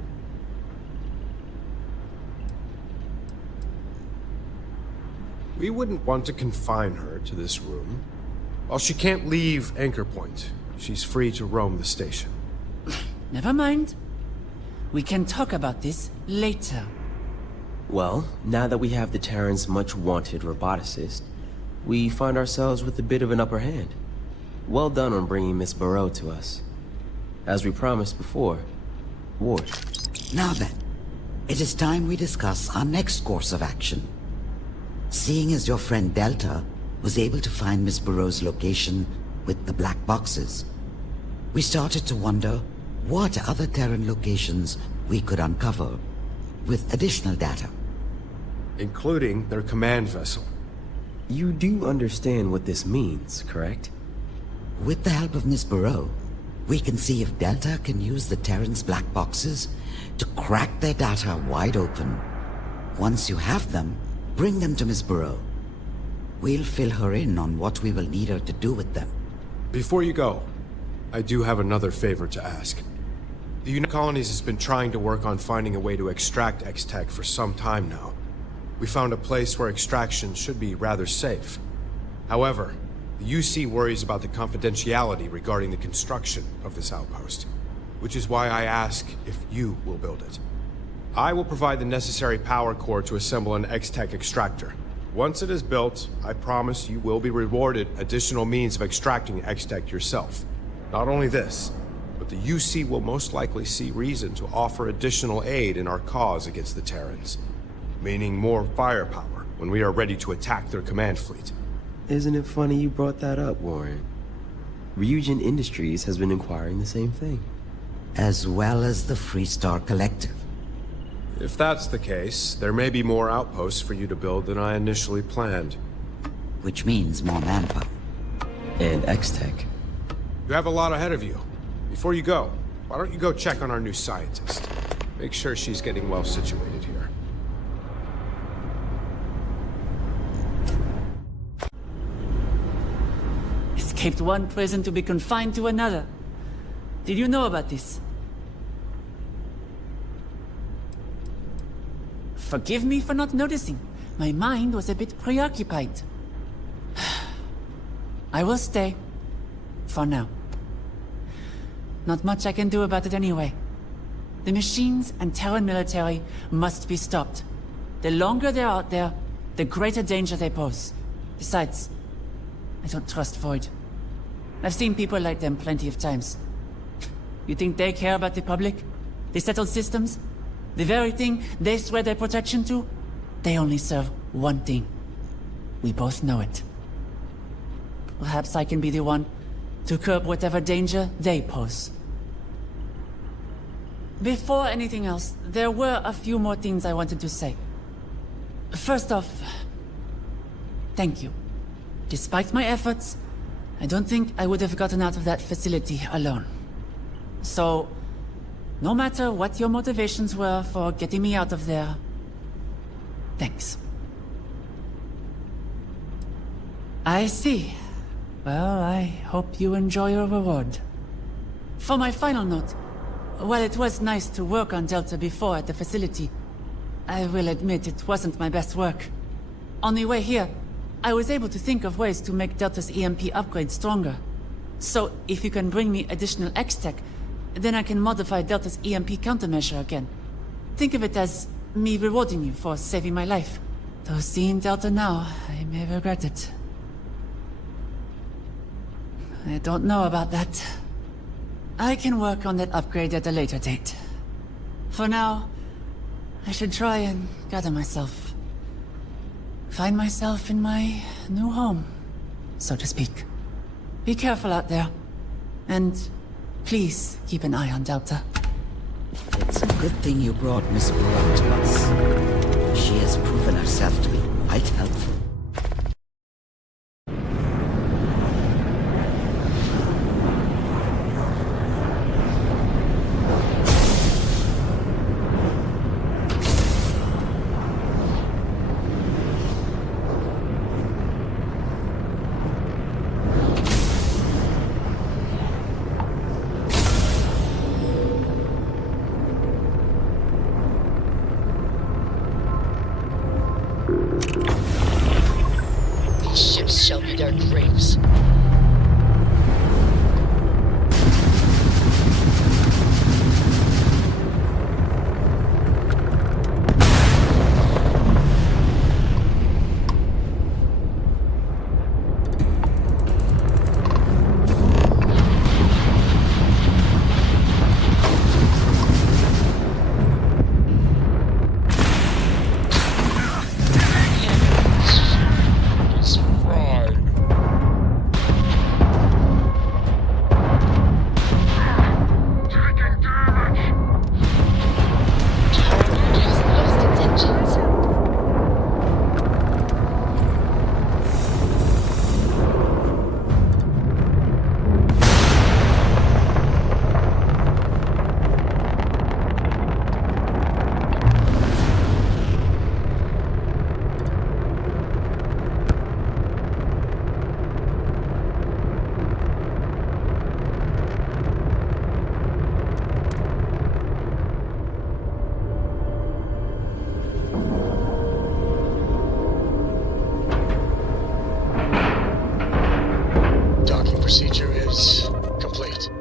We wouldn't want to confine her to this room. While she can't leave Anchor Point, she's free to roam the station. Never mind. We can talk about this later. Well, now that we have the Terran's much-wanted roboticist, we find ourselves with a bit of an upper hand. Well done on bringing Miss Barreau to us. As we promised before, Ward. Now then, it is time we discuss our next course of action. Seeing as your friend Delta was able to find Miss Barreau's location with the black boxes, we started to wonder what other Terran locations we could uncover with additional data. Including their command vessel. You do understand what this means, correct? With the help of Miss Barreau, we can see if Delta can use the Terran's black boxes to crack their data wide open. Once you have them, bring them to Miss Barreau. We'll fill her in on what we will need her to do with them. Before you go, I do have another favor to ask. The United Colonies has been trying to work on finding a way to extract X-Tech for some time now. We found a place where extraction should be rather safe. However, the UC worries about the confidentiality regarding the construction of this outpost, which is why I ask if you will build it. I will provide the necessary power core to assemble an X-Tech extractor. Once it is built, I promise you will be rewarded additional means of extracting X-Tech yourself. Not only this, but the UC will most likely see reason to offer additional aid in our cause against the Terrans, meaning more firepower when we are ready to attack their command fleet. Isn't it funny you brought that up, Warren? Ryujin Industries has been inquiring the same thing. As well as the Freestar Collective. If that's the case, there may be more outposts for you to build than I initially planned. Which means more manpower. And X-Tech. You have a lot ahead of you. Before you go, why don't you go check on our new scientist? Make sure she's getting well situated here. Escaped one prison to be confined to another. Did you know about this? Forgive me for not noticing. My mind was a bit preoccupied. I will stay. For now. Not much I can do about it anyway. The machines and Terran military must be stopped. The longer they're out there, the greater danger they pose. Besides, I don't trust Void. I've seen people like them plenty of times. You think they care about the public? The settled systems? The very thing they swear their protection to? They only serve one thing. We both know it. Perhaps I can be the one to curb whatever danger they pose. Before anything else, there were a few more things I wanted to say. First off, thank you. Despite my efforts, I don't think I would have gotten out of that facility alone. So, no matter what your motivations were for getting me out of there, thanks. I see. Well, I hope you enjoy your reward. For my final note, while it was nice to work on Delta before at the facility, I will admit it wasn't my best work. On the way here, I was able to think of ways to make Delta's EMP upgrade stronger. So, if you can bring me additional X-Tech, then I can modify Delta's EMP countermeasure again. Think of it as me rewarding you for saving my life. Though seeing Delta now, I may regret it. I don't know about that. I can work on that upgrade at a later date. For now, I should try and gather myself. Find myself in my new home, so to speak. Be careful out there. And please keep an eye on Delta. It's a good thing you brought Miss Burrow to us. She has proven herself to be quite helpful. Shall be their graves. Procedure is complete.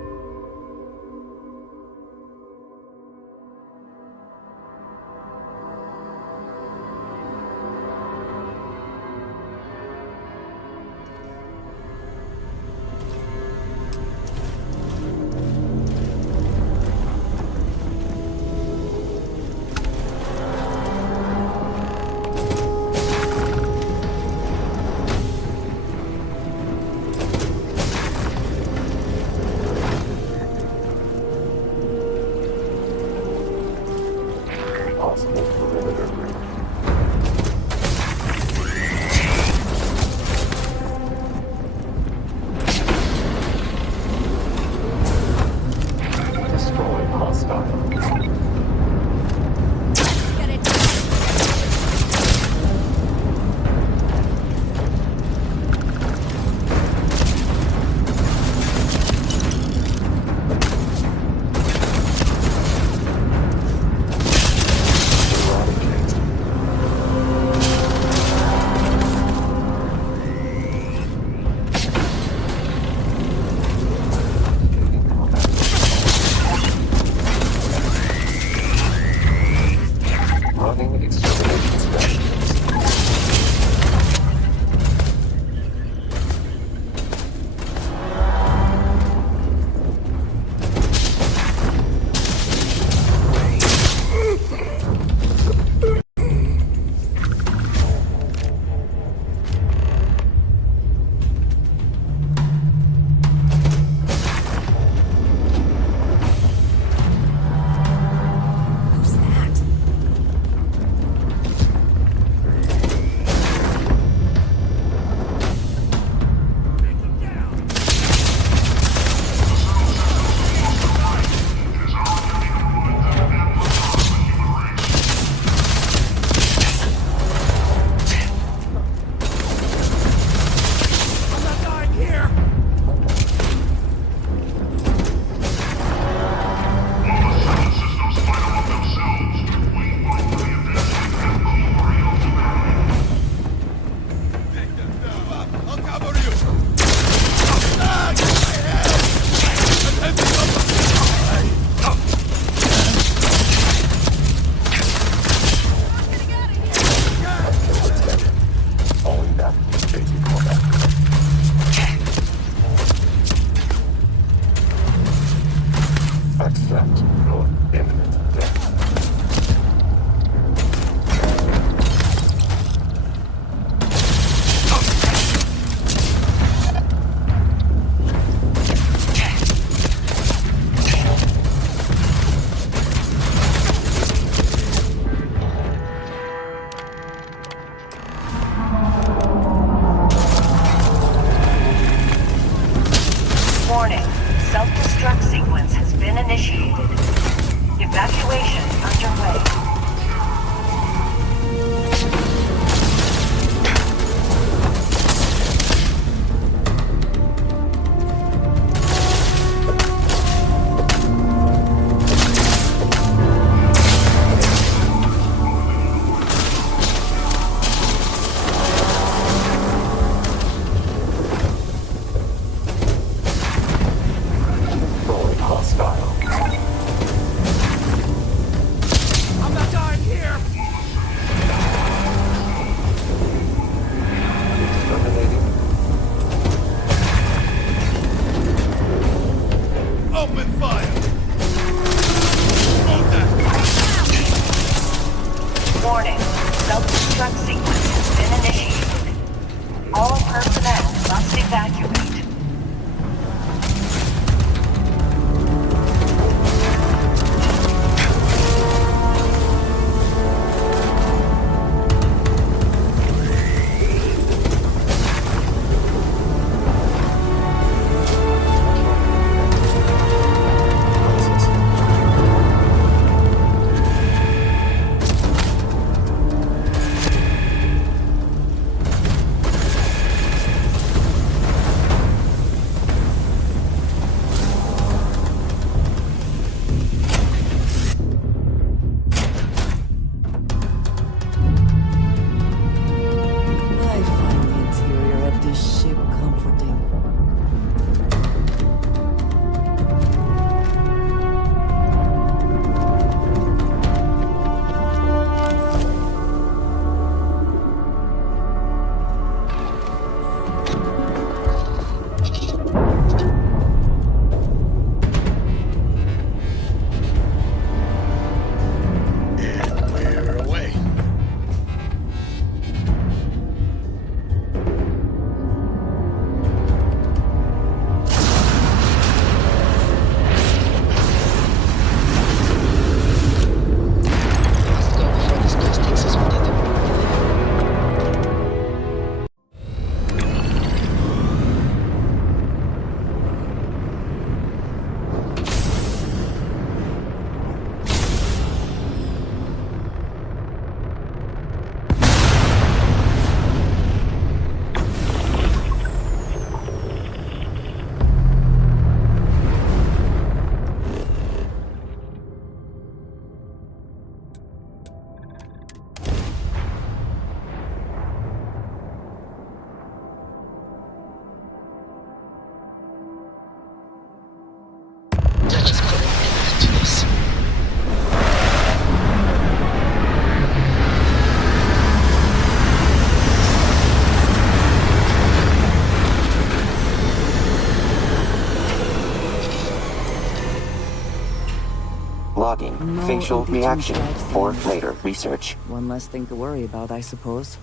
Logging. No Facial impeachment reaction. strikes For then. later research. One less thing to worry about, I suppose.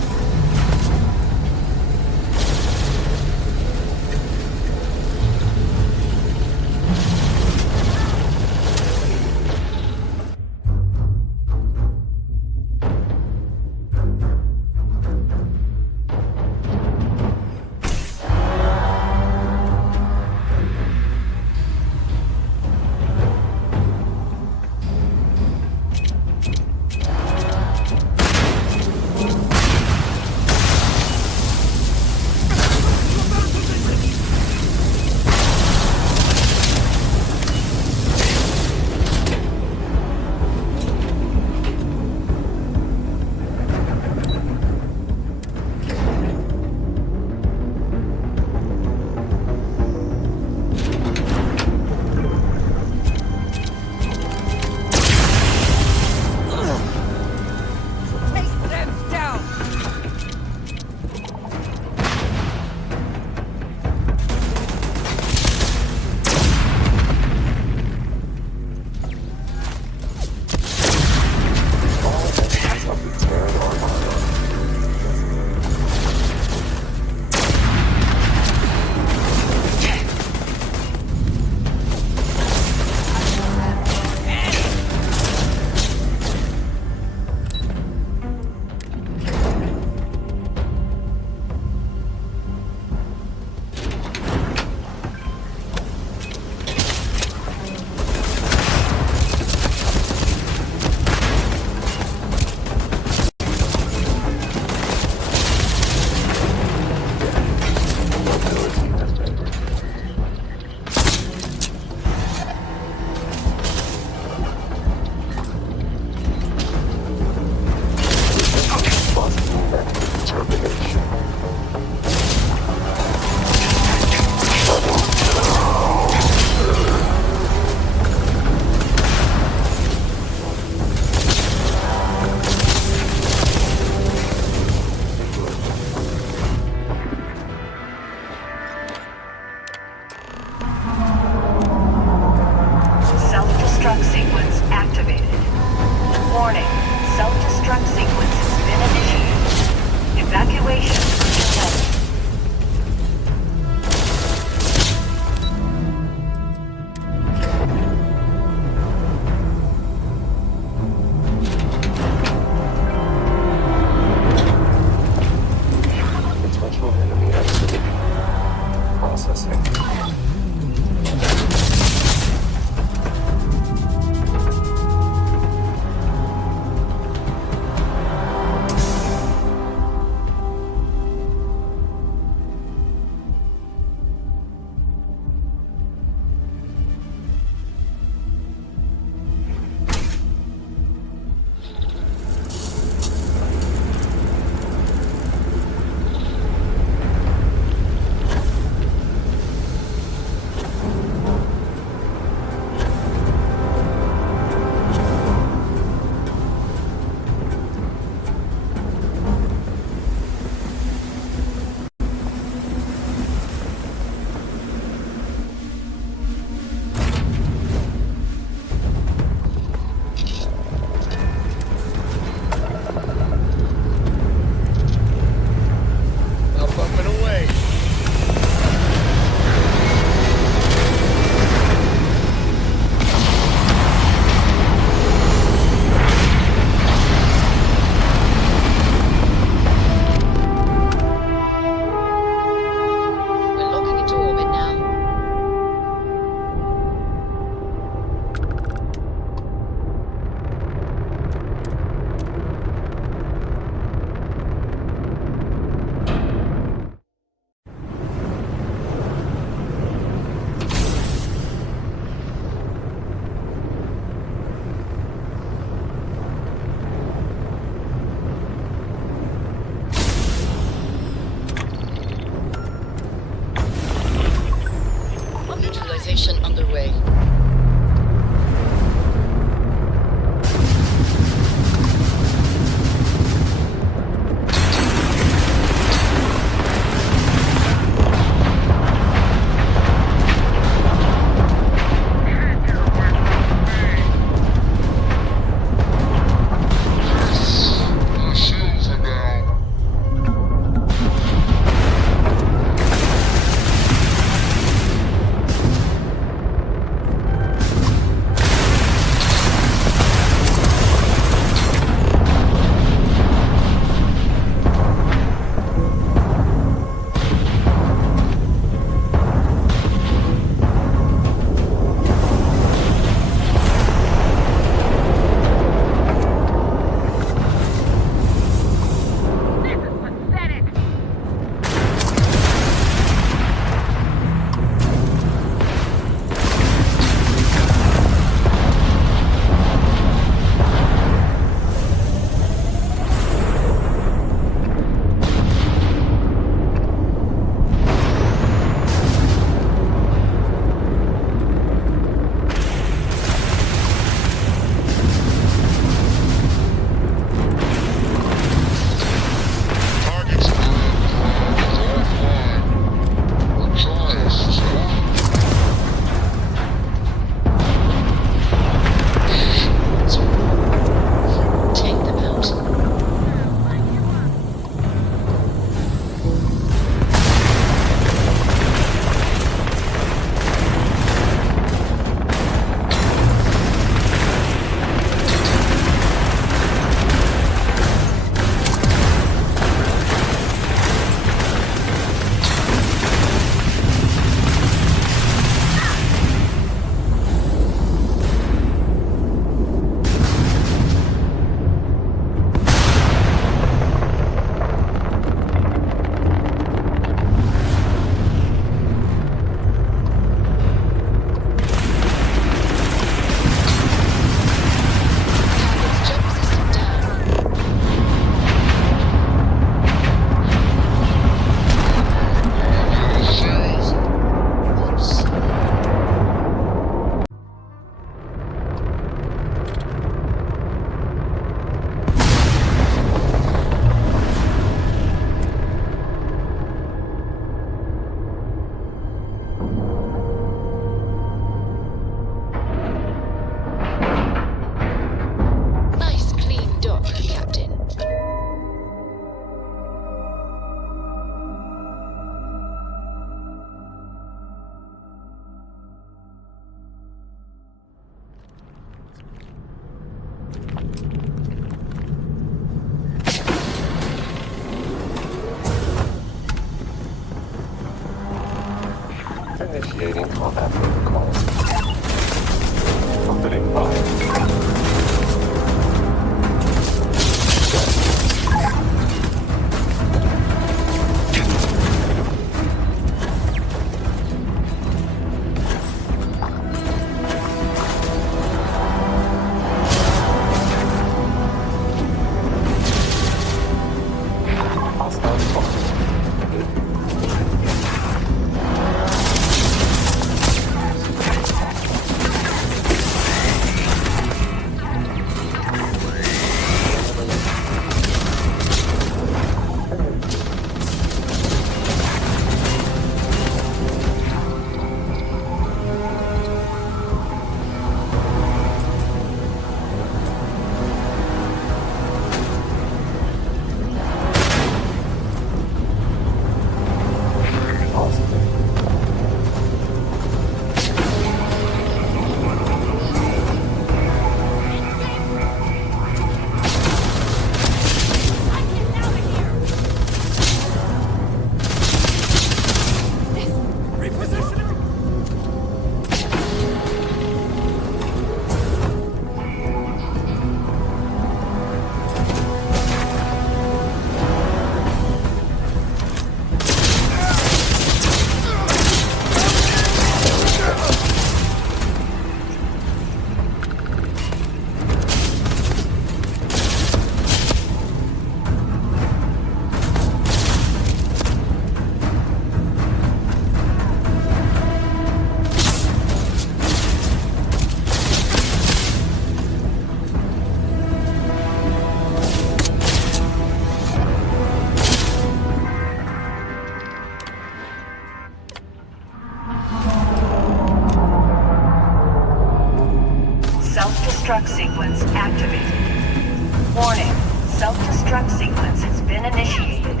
Self-destruct sequence activated. Warning, self-destruct sequence has been initiated.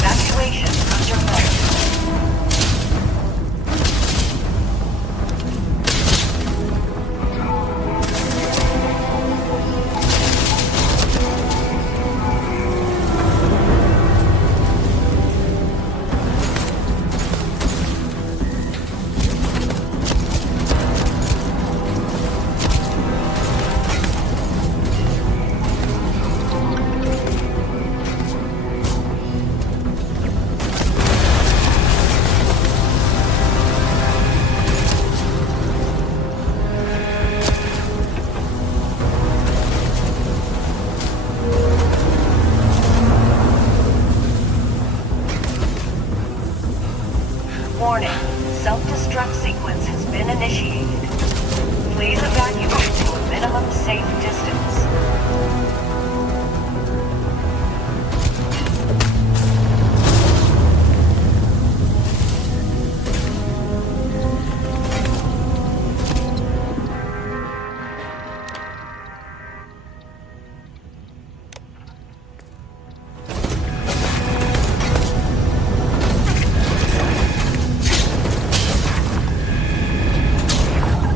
Evacuation underway. Warning, self-destruct sequence has been initiated. Please evacuate to a minimum safe distance.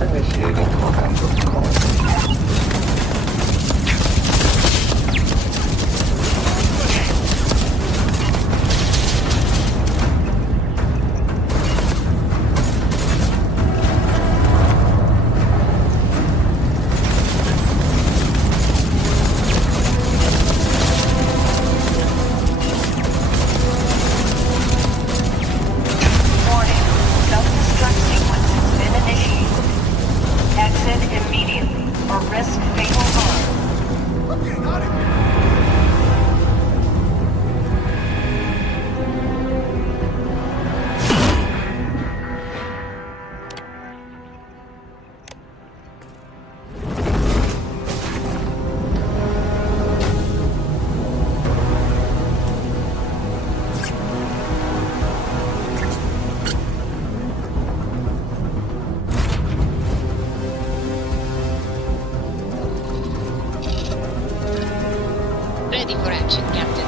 Initiating command protocol. Warning, self-destruct sequence has been initiated. Exit immediately or risk fatal harm. Ready for action, Captain.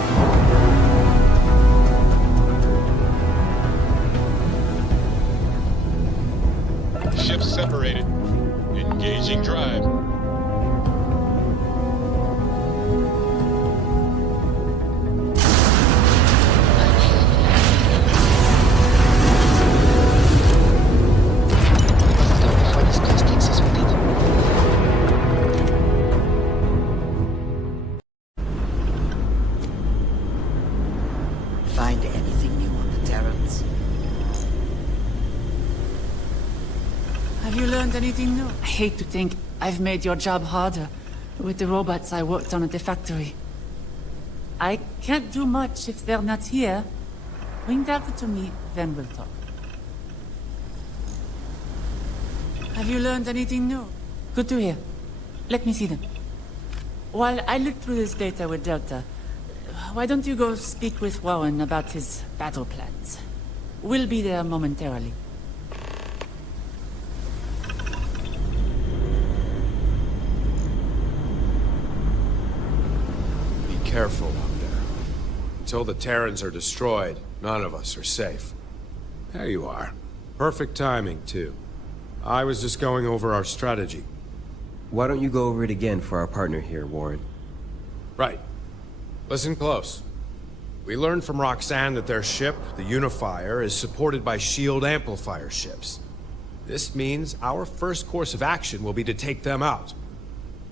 Ships separated. Engaging drive. Before this place takes us with it. Find anything new on the Terrans? Have you learned anything new? I hate to think I've made your job harder with the robots I worked on at the factory. I can't do much if they're not here. Bring Delta to me, then we'll talk. Have you learned anything new? Good to hear. Let me see them. While I look through this data with Delta, why don't you go speak with Warren about his battle plans? We'll be there momentarily. Be careful out there. Until the Terrans are destroyed, none of us are safe. There you are. Perfect timing, too. I was just going over our strategy. Why don't you go over it again for our partner here, Warren? Right. Listen close. We learned from Roxanne that their ship, the Unifier, is supported by shield amplifier ships. This means our first course of action will be to take them out.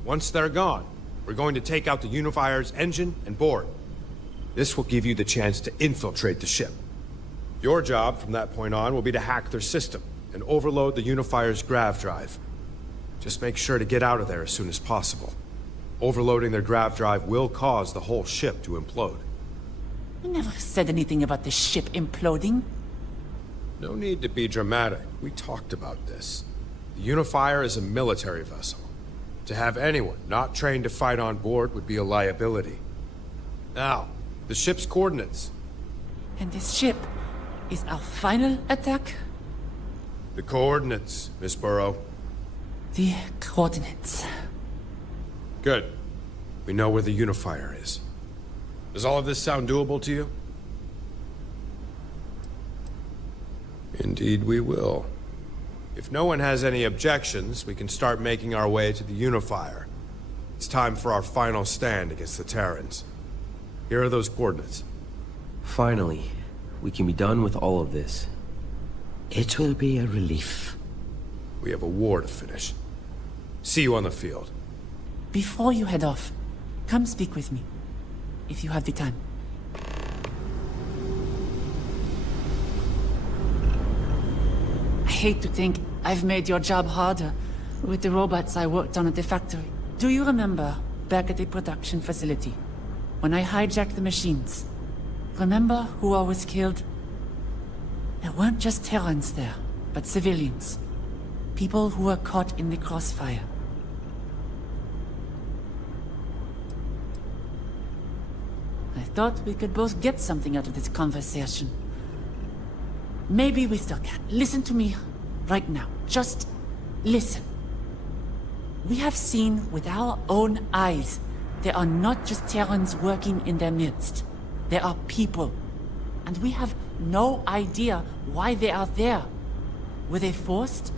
Once they're gone, we're going to take out the Unifier's engine and board. This will give you the chance to infiltrate the ship. Your job from that point on will be to hack their system and overload the Unifier's grav drive. Just make sure to get out of there as soon as possible. Overloading their grav drive will cause the whole ship to implode. You never said anything about the ship imploding. No need to be dramatic. We talked about this. The Unifier is a military vessel. To have anyone not trained to fight on board would be a liability. Now, the ship's coordinates. And this ship is our final attack? The coordinates, Miss Burrow. The coordinates. Good. We know where the unifier is. Does all of this sound doable to you? Indeed we will. If no one has any objections, we can start making our way to the unifier. It's time for our final stand against the Terrans. Here are those coordinates. Finally, we can be done with all of this. It will be a relief. We have a war to finish. See you on the field. Before you head off, come speak with me, if you have the time. I hate to think I've made your job harder with the robots I worked on at the factory. Do you remember back at the production facility, when I hijacked the machines? Remember who all was killed? There weren't just Terrans there, but civilians. People who were caught in the crossfire. I thought we could both get something out of this conversation. Maybe we still can. Listen to me right now. Just listen. We have seen with our own eyes there are not just Terrans working in their midst. There are people. And we have no idea why they are there. Were they forced?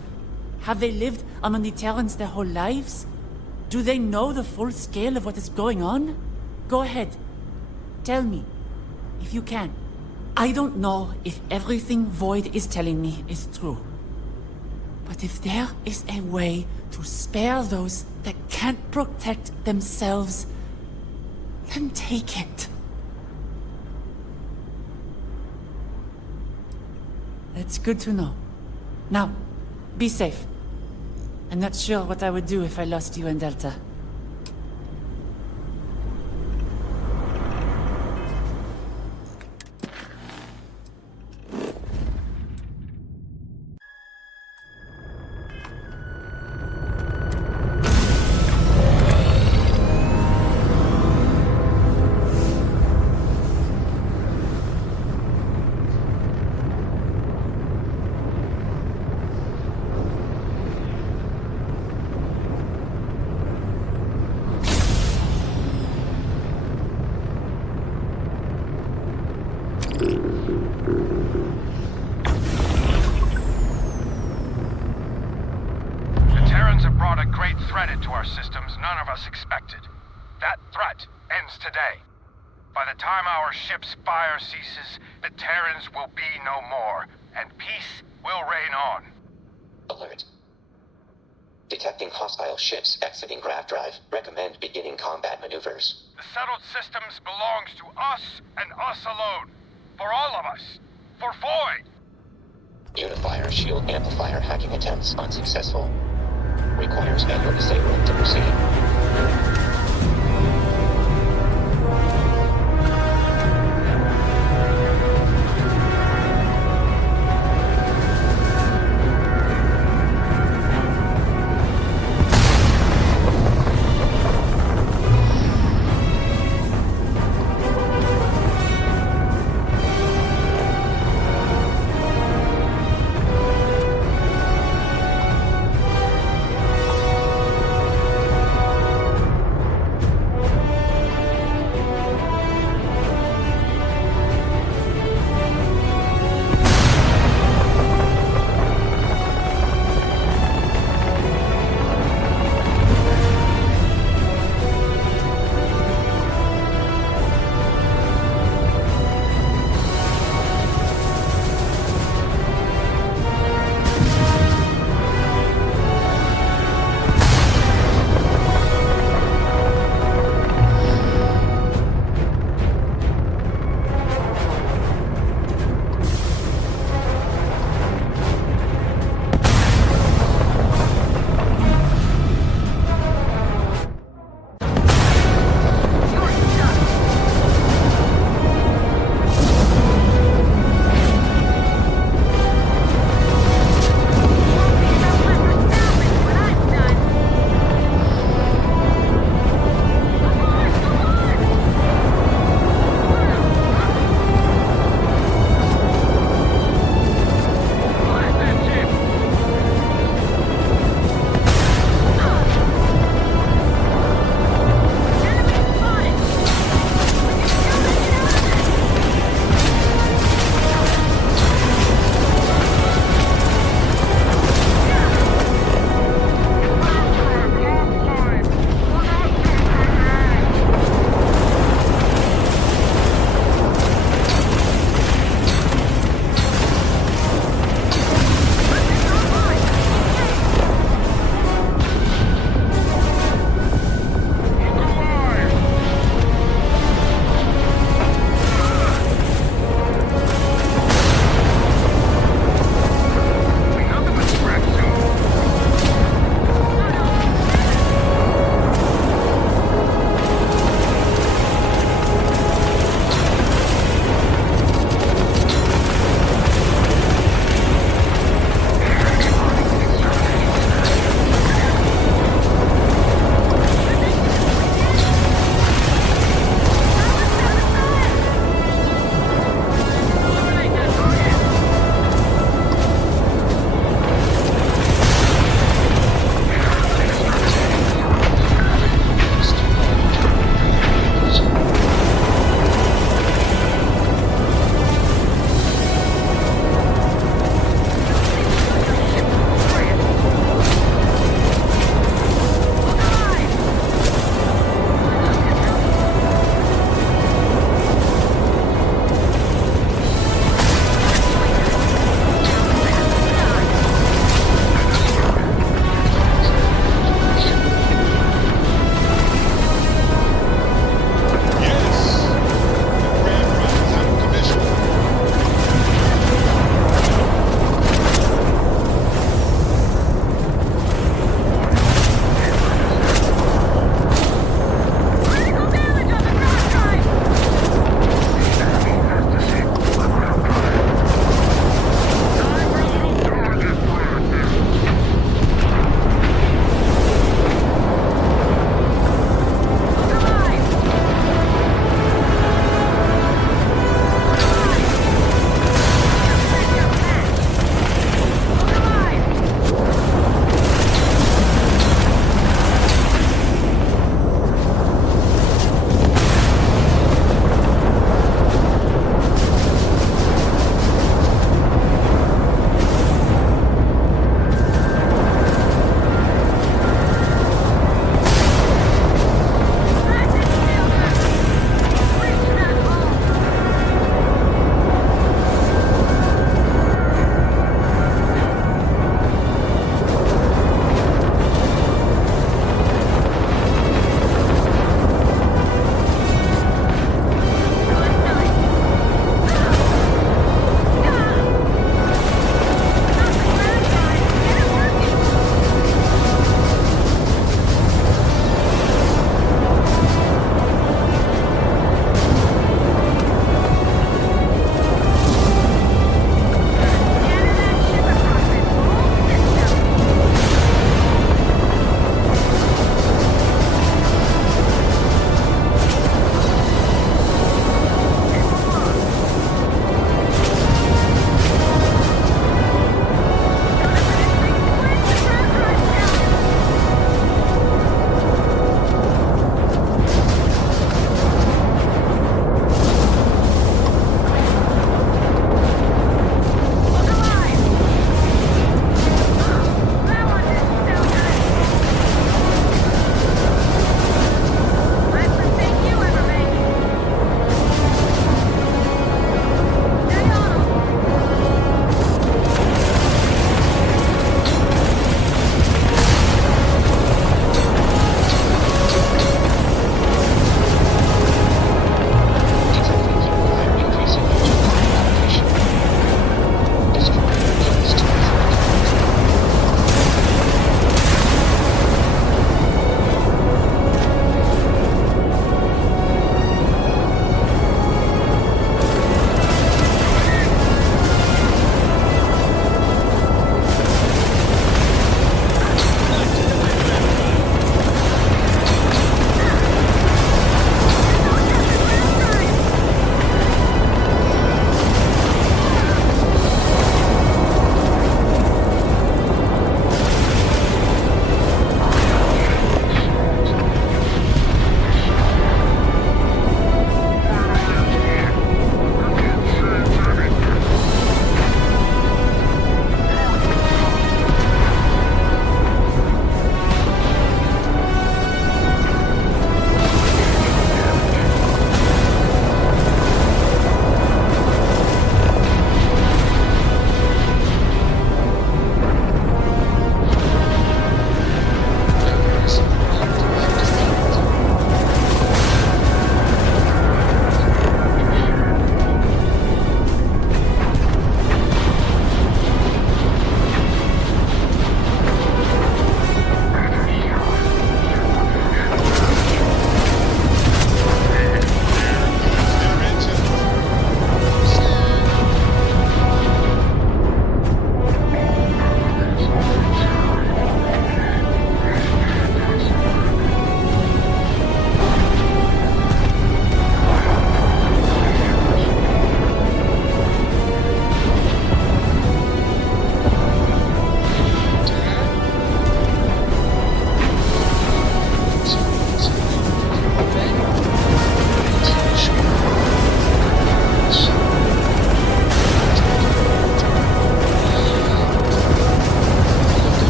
Have they lived among the Terrans their whole lives? Do they know the full scale of what is going on? Go ahead. Tell me, if you can. I don't know if everything Void is telling me is true. But if there is a way to spare those that can't protect themselves, then take it. It's good to know. Now, be safe. I'm not sure what I would do if I lost you in Delta. None of us expected. That threat ends today. By the time our ship's fire ceases, the Terrans will be no more, and peace will reign on. Alert. Detecting hostile ships exiting grav drive. Recommend beginning combat maneuvers. The settled systems belongs to us and us alone. For all of us. For Void. Unifier shield amplifier hacking attempts unsuccessful. Requires manual disabling to proceed.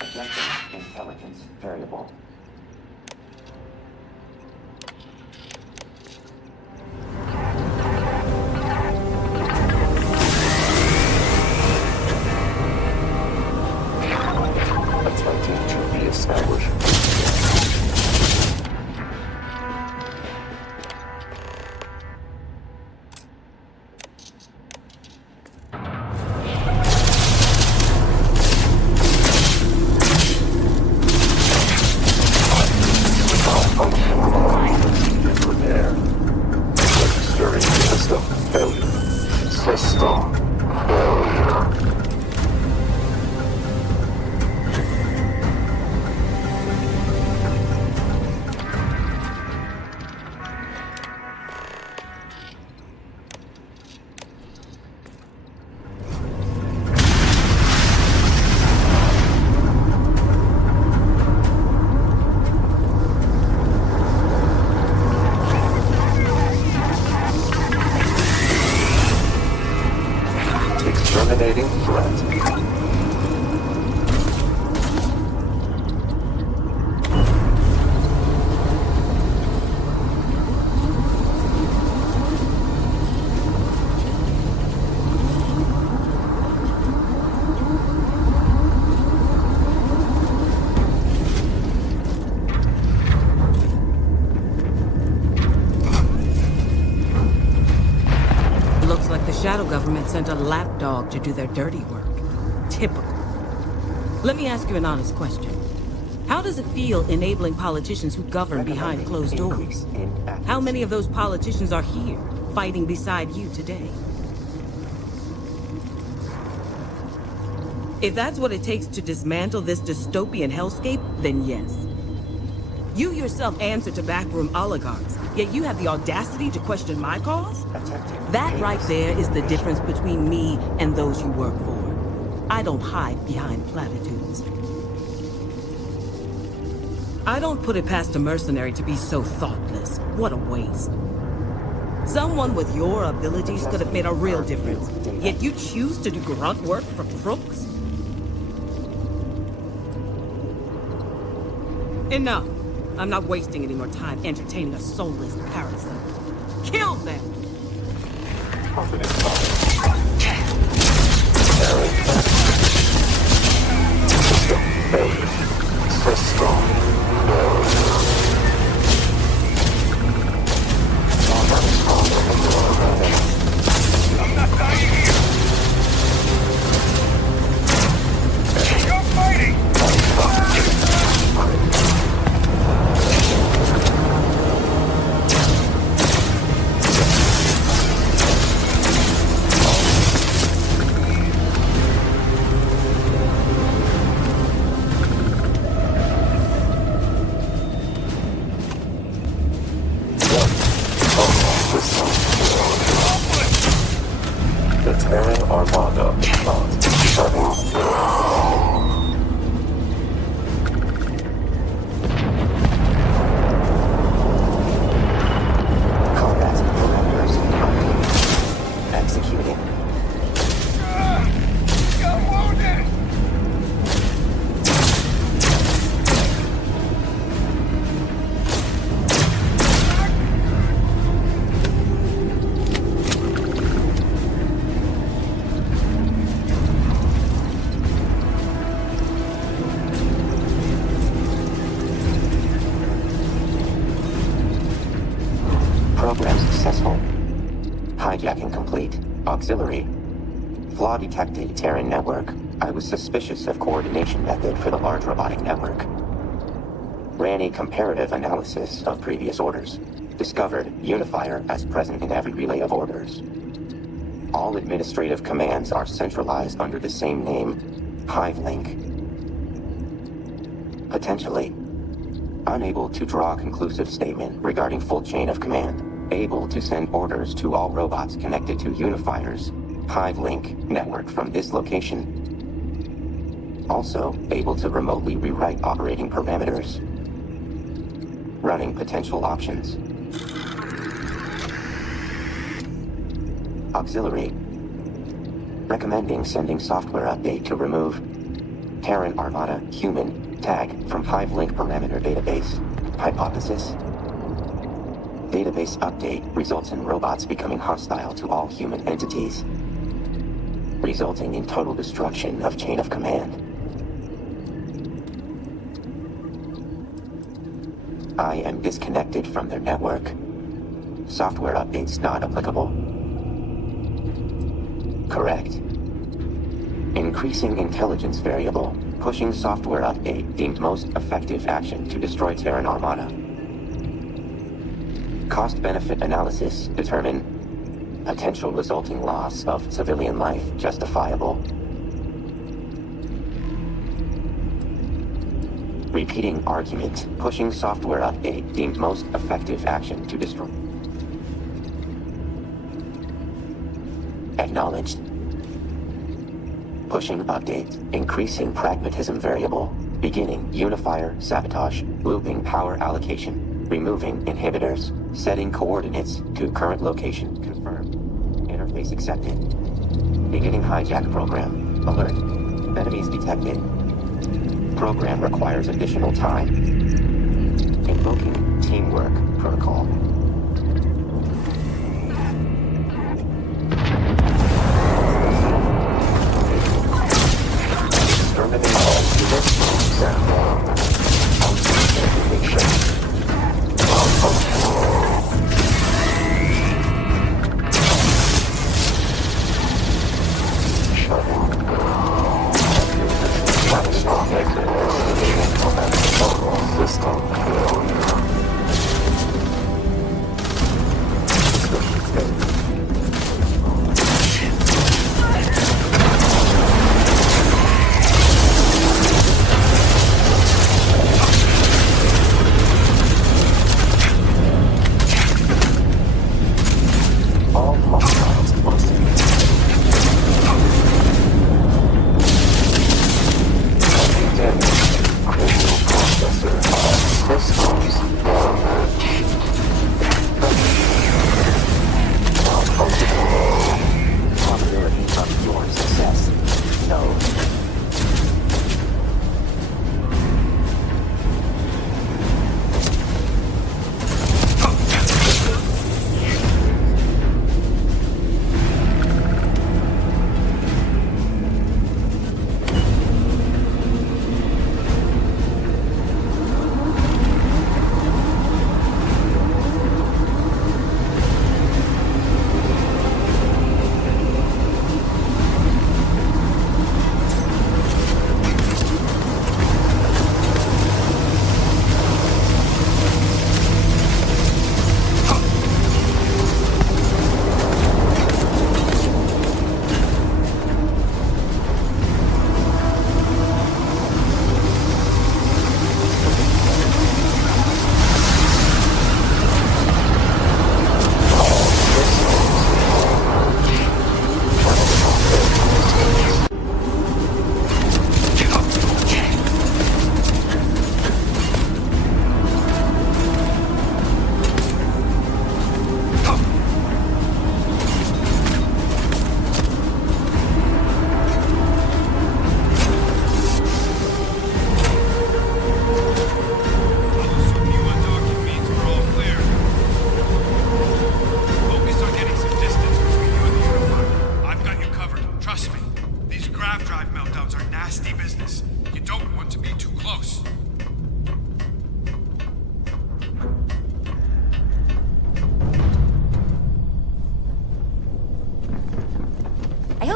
Objective intelligence variable. Attempting to reestablish. Exterminating threat. Looks like the Shadow Government sent a lapdog to do their dirty work. Typical. Let me ask you an honest question. How does it feel enabling politicians who govern behind closed doors? How many of those politicians are here, fighting beside you today? If that's what it takes to dismantle this dystopian hellscape, then yes. You yourself answer to backroom oligarchs, yet you have the audacity to question my cause? That right there is the difference between me and those you work for. I don't hide behind platitudes. I don't put it past a mercenary to be so thoughtless. What a waste. Someone with your abilities could have made a real difference, yet you choose to do grunt work for crooks? Enough. I'm not wasting any more time entertaining a soulless parasite. Kill them! Auxiliary. Flaw detected, Terran network. I was suspicious of coordination method for the large robotic network. Ran a comparative analysis of previous orders. Discovered unifier as present in every relay of orders. All administrative commands are centralized under the same name, Hive Link. Potentially. Unable to draw a conclusive statement regarding full chain of command. Able to send orders to all robots connected to unifiers, Hive Link network from this location. Also, able to remotely rewrite operating parameters. Running potential options. Auxiliary. Recommending sending software update to remove Terran Armada human tag from Hive Link parameter database. Hypothesis. Database update results in robots becoming hostile to all human entities, resulting in total destruction of chain of command. I am disconnected from their network. Software updates not applicable. Correct. Increasing intelligence variable. Pushing software update deemed most effective action to destroy Terran Armada. Cost-benefit analysis determine potential resulting loss of civilian life justifiable. Repeating argument. Pushing software update deemed most effective action to destroy. Acknowledged. Pushing update. Increasing pragmatism variable. Beginning unifier sabotage. Looping power allocation. Removing inhibitors. Setting coordinates to current location. Confirmed. Interface accepted. Beginning hijack program. Alert. Enemies detected. Program requires additional time. Invoking teamwork protocol. Terminating all units. Sound.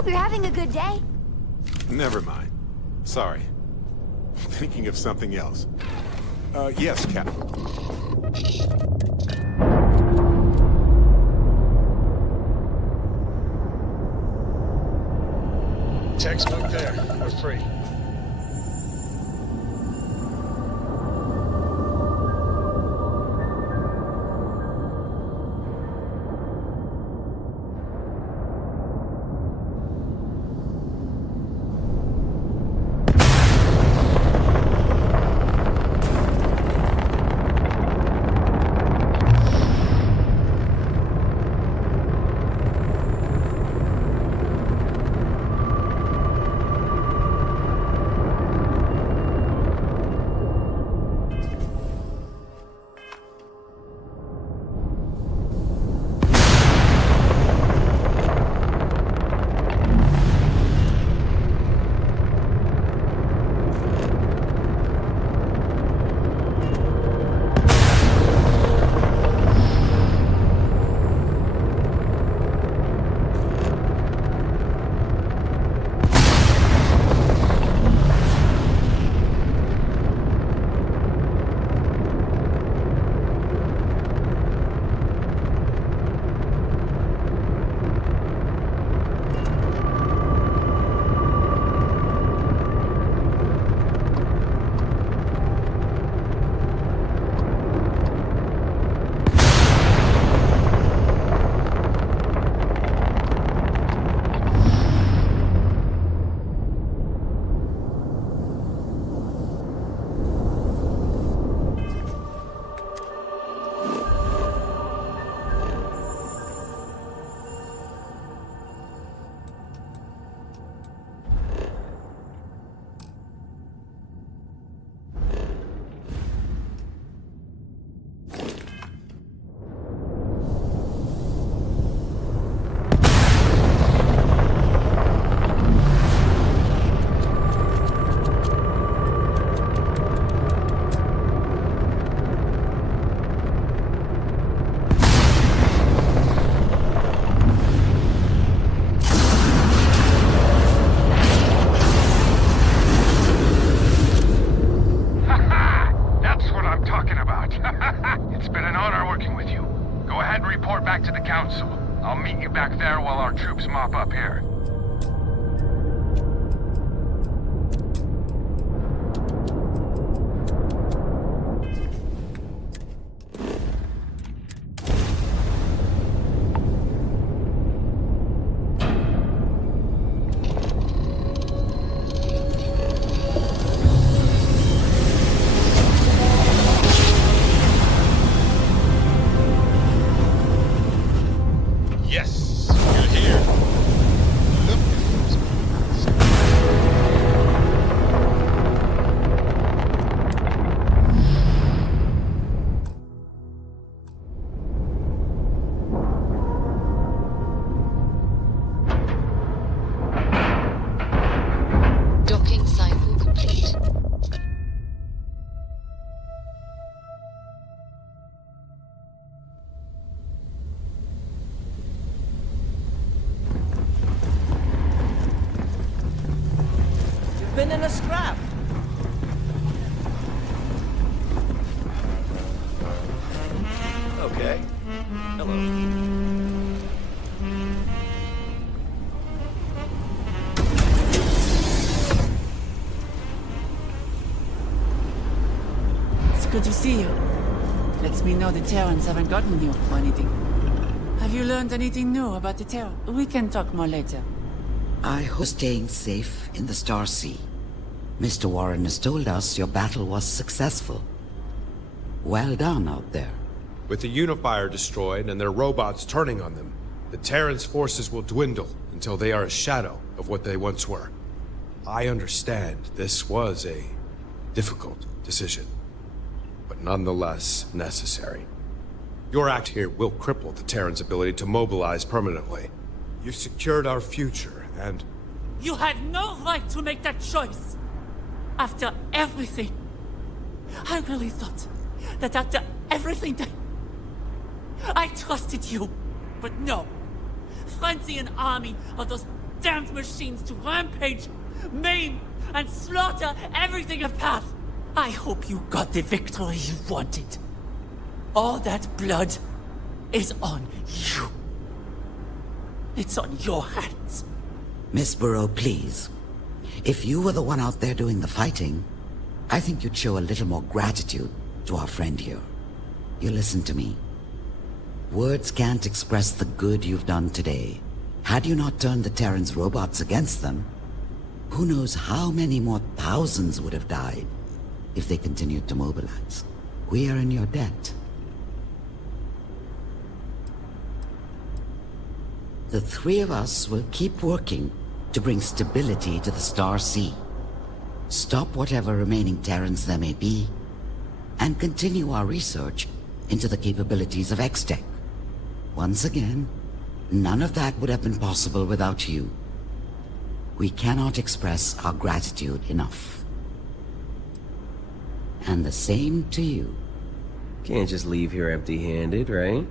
you're having a good day. Never mind. Sorry. Thinking of something else. Yes, Captain. Textbook there. We're free. Mop up here. Yes, you're here. Look at those Docking cycle complete. You've been in a scrap. Okay. Hello. It's good to see you. Lets me know the Terrans haven't gotten you or anything. Have you learned anything new about the Terran? We can talk more later. I hope staying safe in the Star Sea. Mr. Warren has told us your battle was successful. Well done out there. With the Unifier destroyed and their robots turning on them, the Terran's forces will dwindle until they are a shadow of what they once were. I understand this was a difficult decision, but nonetheless necessary. Your act here will cripple the Terran's ability to mobilize permanently. You've secured our future, and... You had no right to make that choice! After everything! I really thought that after everything that... I trusted you, but no. Frenzy and army are those damned machines to rampage, maim, and slaughter everything in path. I hope you got the victory you wanted. All that blood is on you. It's on your hands. Miss Burrow, please. If you were the one out there doing the fighting, I think you'd show a little more gratitude to our friend here. You listen to me. Words can't express the good you've done today. Had you not turned the Terran's robots against them, who knows how many more thousands would have died if they continued to mobilize. We are in your debt. The three of us will keep working to bring stability to the Star Sea. Stop whatever remaining Terrans there may be, and continue our research into the capabilities of X-Tech. Once again, none of that would have been possible without you. We cannot express our gratitude enough. And the same to you. Can't just leave here empty-handed, right?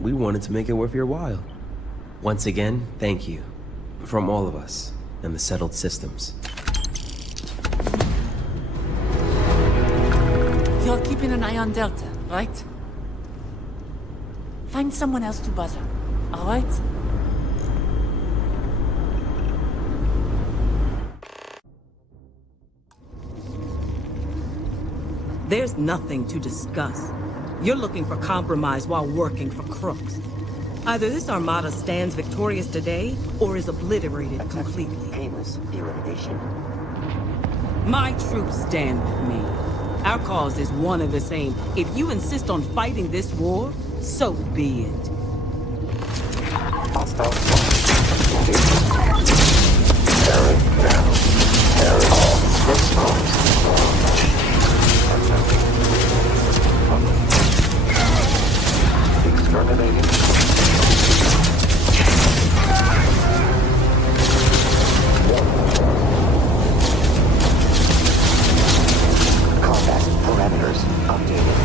We wanted to make it worth your while. Once again, thank you. From all of us and the settled systems. You're keeping an eye on Delta, right? Find someone else to bother, all right? There's nothing to discuss. You're looking for compromise while working for crooks. Either this Armada stands victorious today, or is obliterated completely. Painless elimination. My troops stand with me. Our cause is one and the same. If you insist on fighting this war, so be it. Exterminating. Combat parameters updated.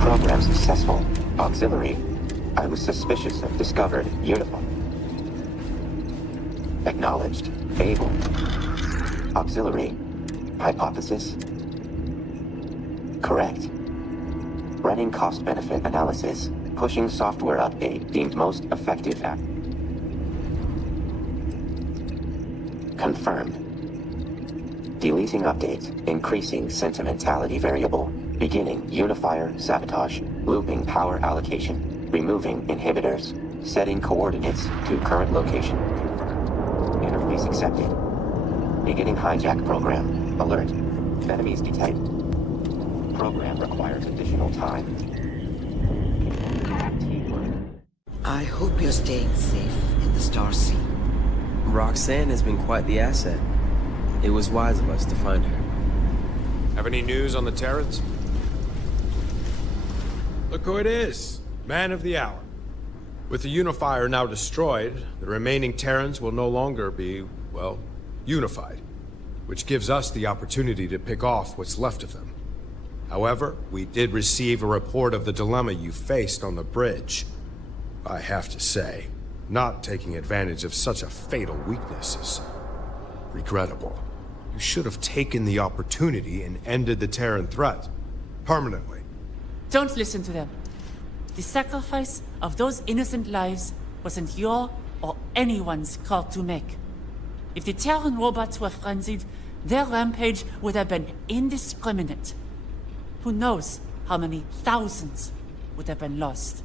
Program successful. Auxiliary. I was suspicious of discovered. Uniform. Acknowledged. Able. Auxiliary. Hypothesis. Correct. Running cost-benefit analysis. Pushing software update deemed most effective app. Confirmed. Deleting updates. Increasing sentimentality variable. Beginning unifier sabotage. Looping power allocation. Removing inhibitors. Setting coordinates to current location. Confirmed. Interface accepted. Beginning hijack program. Alert. Enemies detected. Program requires additional time. I hope you're staying safe in the Star Sea. Roxanne has been quite the asset. It was wise of us to find her. Have any news on the Terrans? Look who it is. Man of the hour. With the Unifier now destroyed, the remaining Terrans will no longer be, well, unified. Which gives us the opportunity to pick off what's left of them. However, we did receive a report of the dilemma you faced on the bridge. I have to say, not taking advantage of such a fatal weakness is regrettable. You should have taken the opportunity and ended the Terran threat. Permanently. Don't listen to them. The sacrifice of those innocent lives wasn't your or anyone's call to make. If the Terran robots were frenzied, their rampage would have been indiscriminate. Who knows how many thousands would have been lost?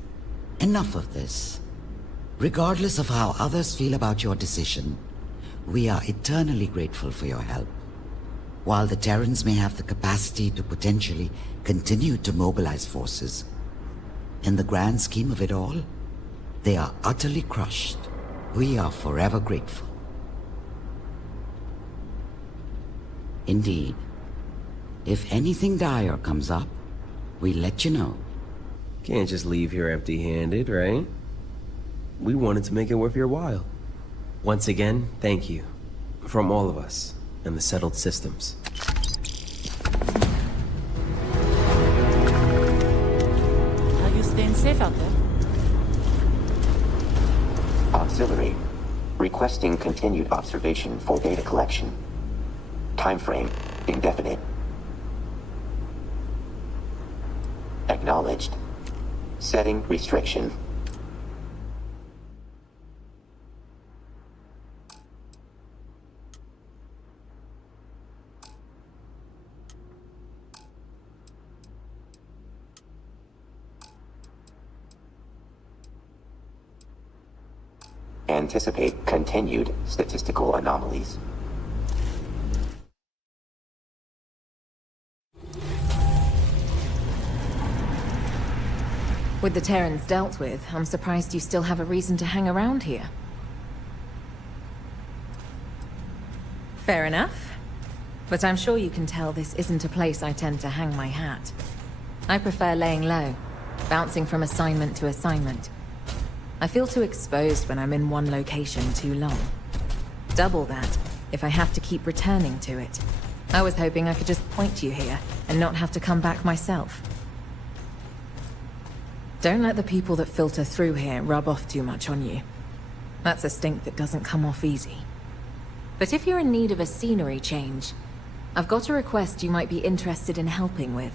Enough of this. Regardless of how others feel about your decision, we are eternally grateful for your help. While the Terrans may have the capacity to potentially continue to mobilize forces, in the grand scheme of it all, they are utterly crushed. We are forever grateful. Indeed. If anything dire comes up, we'll let you know. Can't just leave here empty-handed, right? We wanted to make it worth your while. Once again, thank you. From all of us and the settled systems. Are you staying safe out there? Auxiliary. Requesting continued observation for data collection. Time frame indefinite. Acknowledged. Setting restriction. Anticipate continued statistical anomalies. With the Terrans dealt with, I'm surprised you still have a reason to hang around here. Fair enough. But I'm sure you can tell this isn't a place I tend to hang my hat. I prefer laying low, bouncing from assignment to assignment. I feel too exposed when I'm in one location too long. Double that if I have to keep returning to it. I was hoping I could just point you here and not have to come back myself. Don't let the people that filter through here rub off too much on you. That's a stink that doesn't come off easy. But if you're in need of a scenery change, I've got a request you might be interested in helping with.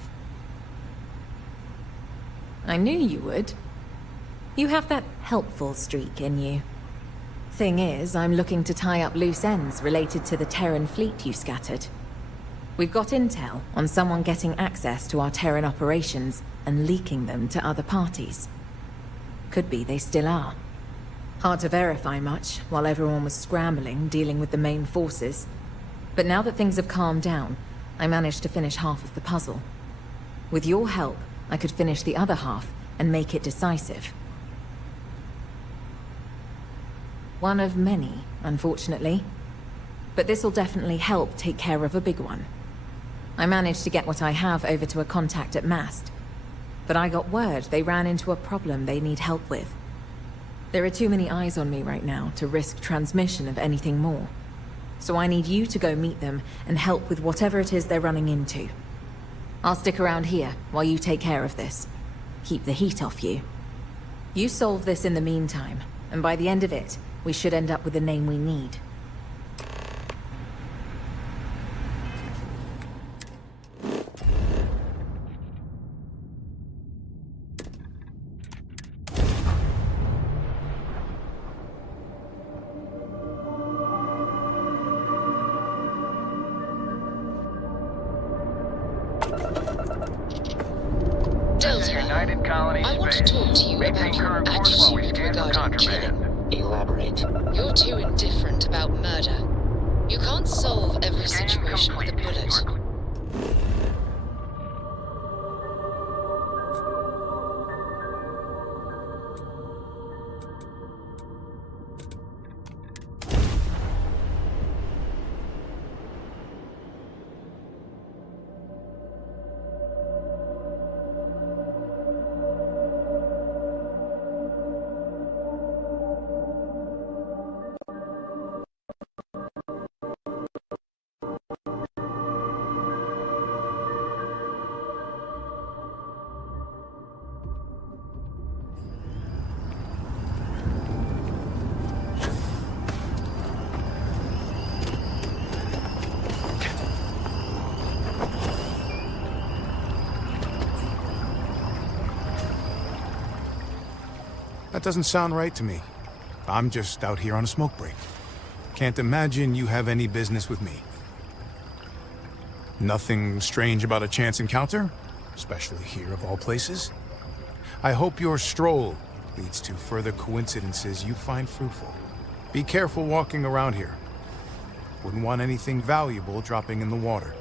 I knew you would. You have that helpful streak in you. Thing is, I'm looking to tie up loose ends related to the Terran fleet you scattered. We've got intel on someone getting access to our Terran operations and leaking them to other parties. Could be they still are. Hard to verify much while everyone was scrambling, dealing with the main forces. But now that things have calmed down, I managed to finish half of the puzzle. With your help, I could finish the other half and make it decisive. One of many, unfortunately. But this'll definitely help take care of a big one. I managed to get what I have over to a contact at Mast. But I got word they ran into a problem they need help with. There are too many eyes on me right now to risk transmission of anything more. So I need you to go meet them and help with whatever it is they're running into. I'll stick around here while you take care of this. Keep the heat off you. You solve this in the meantime, and by the end of it, we should end up with the name we need. I want to talk to you about your attitude regarding killing. Elaborate. You're too indifferent about murder. You can't solve every situation with a bullet. That doesn't sound right to me. I'm just out here on a smoke break. Can't imagine you have any business with me. Nothing strange about a chance encounter? Especially here of all places? I hope your stroll leads to further coincidences you find fruitful. Be careful walking around here. Wouldn't want anything valuable dropping in the water.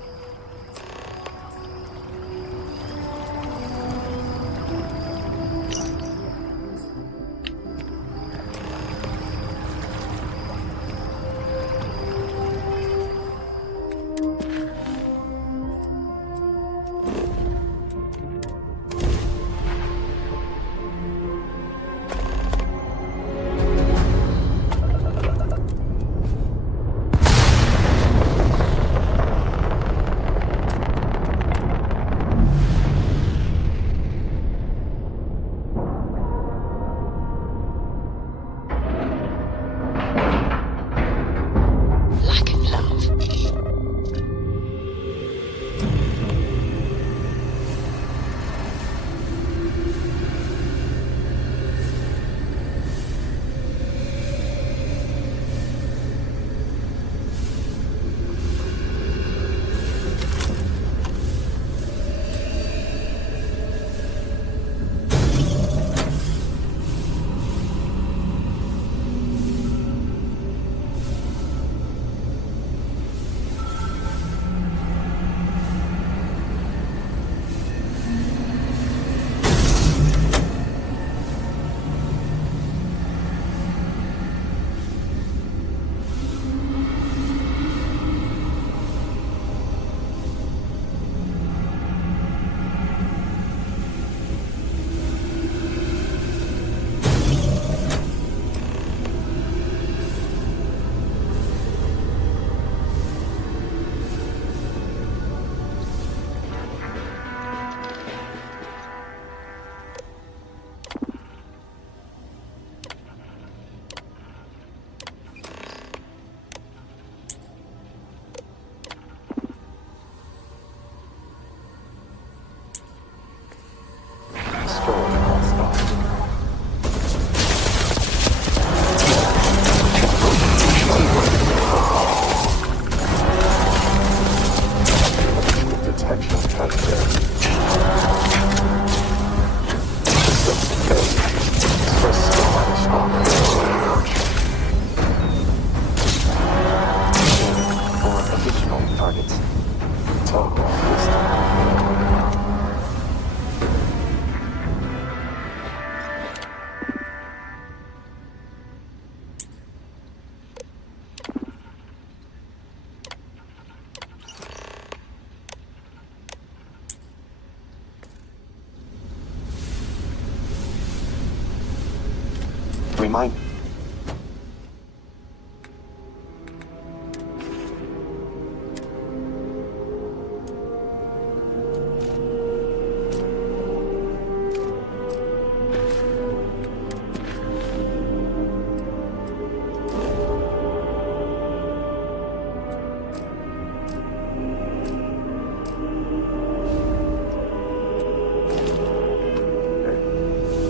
Remind.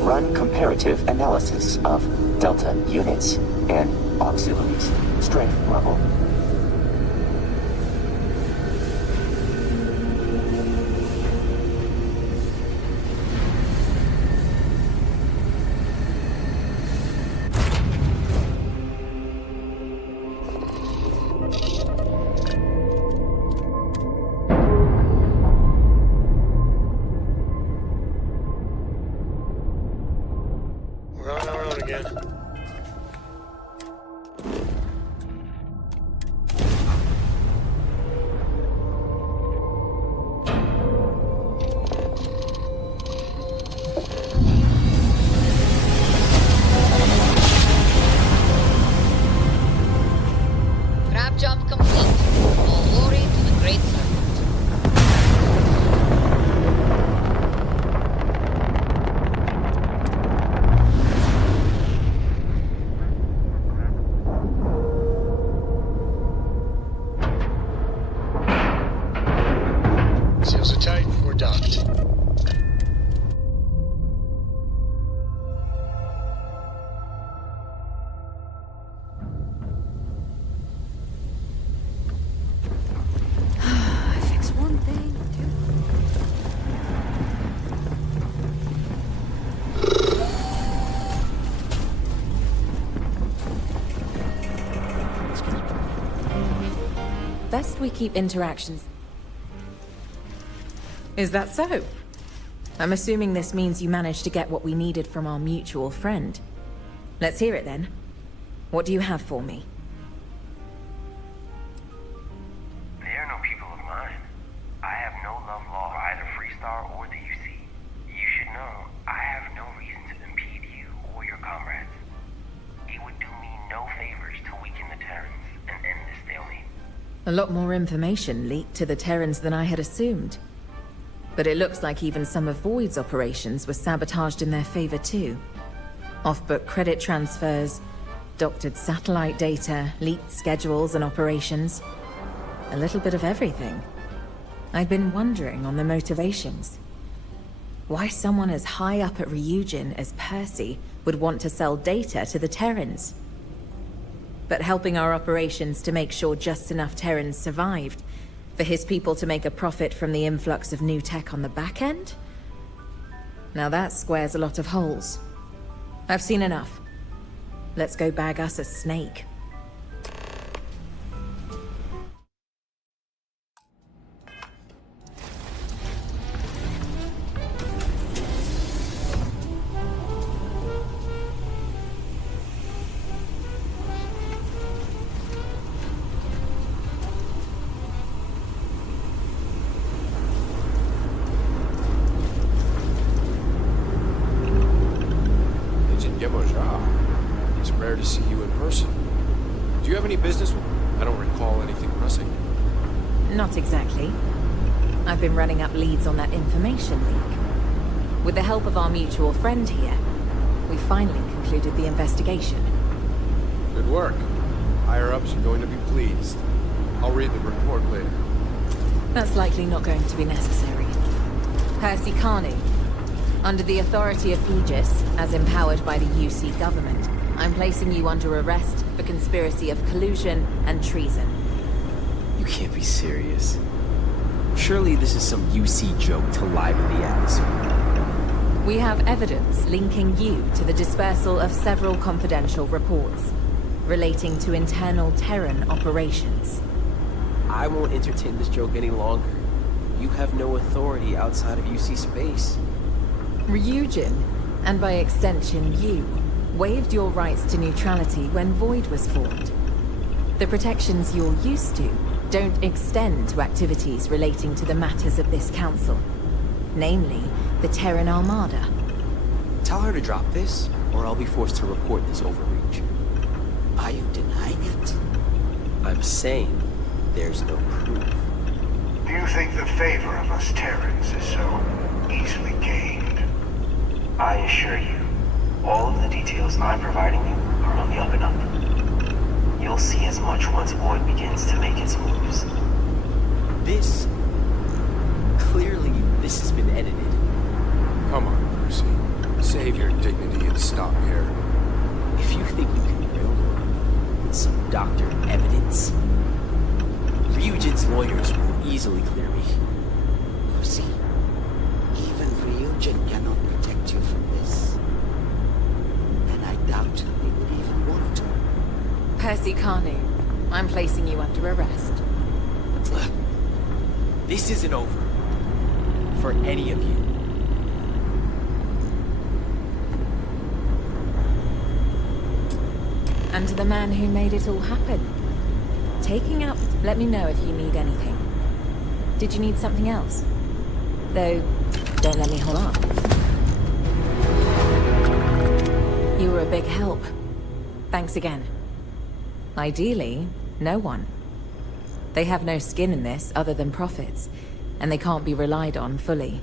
Run comparative analysis of Delta units and auxiliaries. Strength level. We're on our own again. Trap job complete. All glory to the great servant. Seals are tight, we're docked. Fix one thing, two. best we keep interactions. Is that so? I'm assuming this means you managed to get what we needed from our mutual friend. Let's hear it then. What do you have for me? They are no people of mine. I have no love lost for either Freestar or the UC. You should know, I have no reason to impede you or your comrades. It would do me no favors to weaken the Terrans and end this stalemate. A lot more information leaked to the Terrans than I had assumed. But it looks like even some of Void's operations were sabotaged in their favor too. Off-book credit transfers, doctored satellite data, leaked schedules and operations. A little bit of everything. I've been wondering on the motivations. Why someone as high up at Ryujin as Percy would want to sell data to the Terrans. But helping our operations to make sure just enough Terrans survived, for his people to make a profit from the influx of new tech on the back end? Now that squares a lot of holes. I've seen enough. Let's go bag us a snake. It's rare to see you in person. Do you have any business with me? I don't recall anything pressing. Not exactly. I've been running up leads on that information leak. With the help of our mutual friend here, we finally concluded the investigation. Good work. Higher-ups are going to be pleased. I'll read the report later. That's likely not going to be necessary. Percy Carney, under the authority of Aegis, as empowered by the UC government, I'm placing you under arrest for conspiracy of collusion and treason. You can't be serious. Surely this is some UC joke to liven the atmosphere. We have evidence linking you to the dispersal of several confidential reports relating to internal Terran operations. I won't entertain this joke any longer. You have no authority outside of UC space. Ryujin, and by extension you, waived your rights to neutrality when Void was formed. The protections you're used to don't extend to activities relating to the matters of this council, namely the Terran Armada. Tell her to drop this, or I'll be forced to report this overreach. Are you denying it? I'm saying there's no proof. Do you think the favor of us Terrans is so easily gained? I assure you, all of the details I'm providing you are on the up and up. You'll see as much once Void begins to make its moves. This has been edited. Come on, Percy. Save your dignity and stop here. If you think you can railroad with some doctored evidence, Ryujin's lawyers will easily clear me. Percy, even Ryujin cannot protect you from this. And I doubt he would even want to. Percy Carney, I'm placing you under arrest. This isn't over. For any of you. And to the man who made it all happen. Taking up, let me know if you need anything. Did you need something else? Though, don't let me hold up. You were a big help. Thanks again. Ideally, no one. They have no skin in this other than profits, and they can't be relied on fully.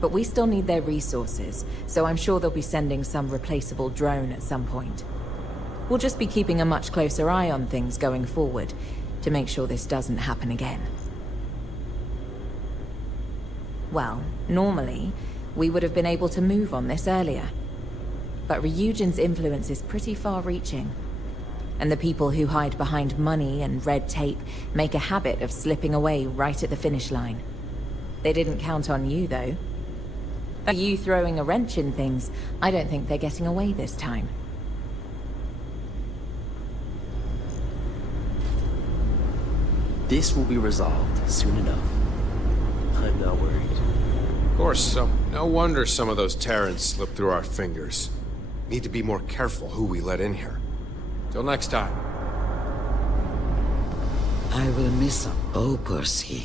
But we still need their resources, so I'm sure they'll be sending some replaceable drone at some point. We'll just be keeping a much closer eye on things going forward, to make sure this doesn't happen again. Well, normally, we would have been able to move on this earlier. But Ryujin's influence is pretty far-reaching. And the people who hide behind money and red tape make a habit of slipping away right at the finish line. They didn't count on you, though. By you throwing a wrench in things, I don't think they're getting away this time. This will be resolved soon enough. I'm not worried. Of course, no wonder some of those Terrans slipped through our fingers. Need to be more careful who we let in here. Till next time. I will miss her. Oh, Percy.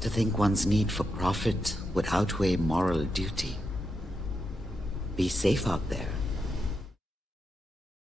To think one's need for profit would outweigh moral duty. Be safe out there.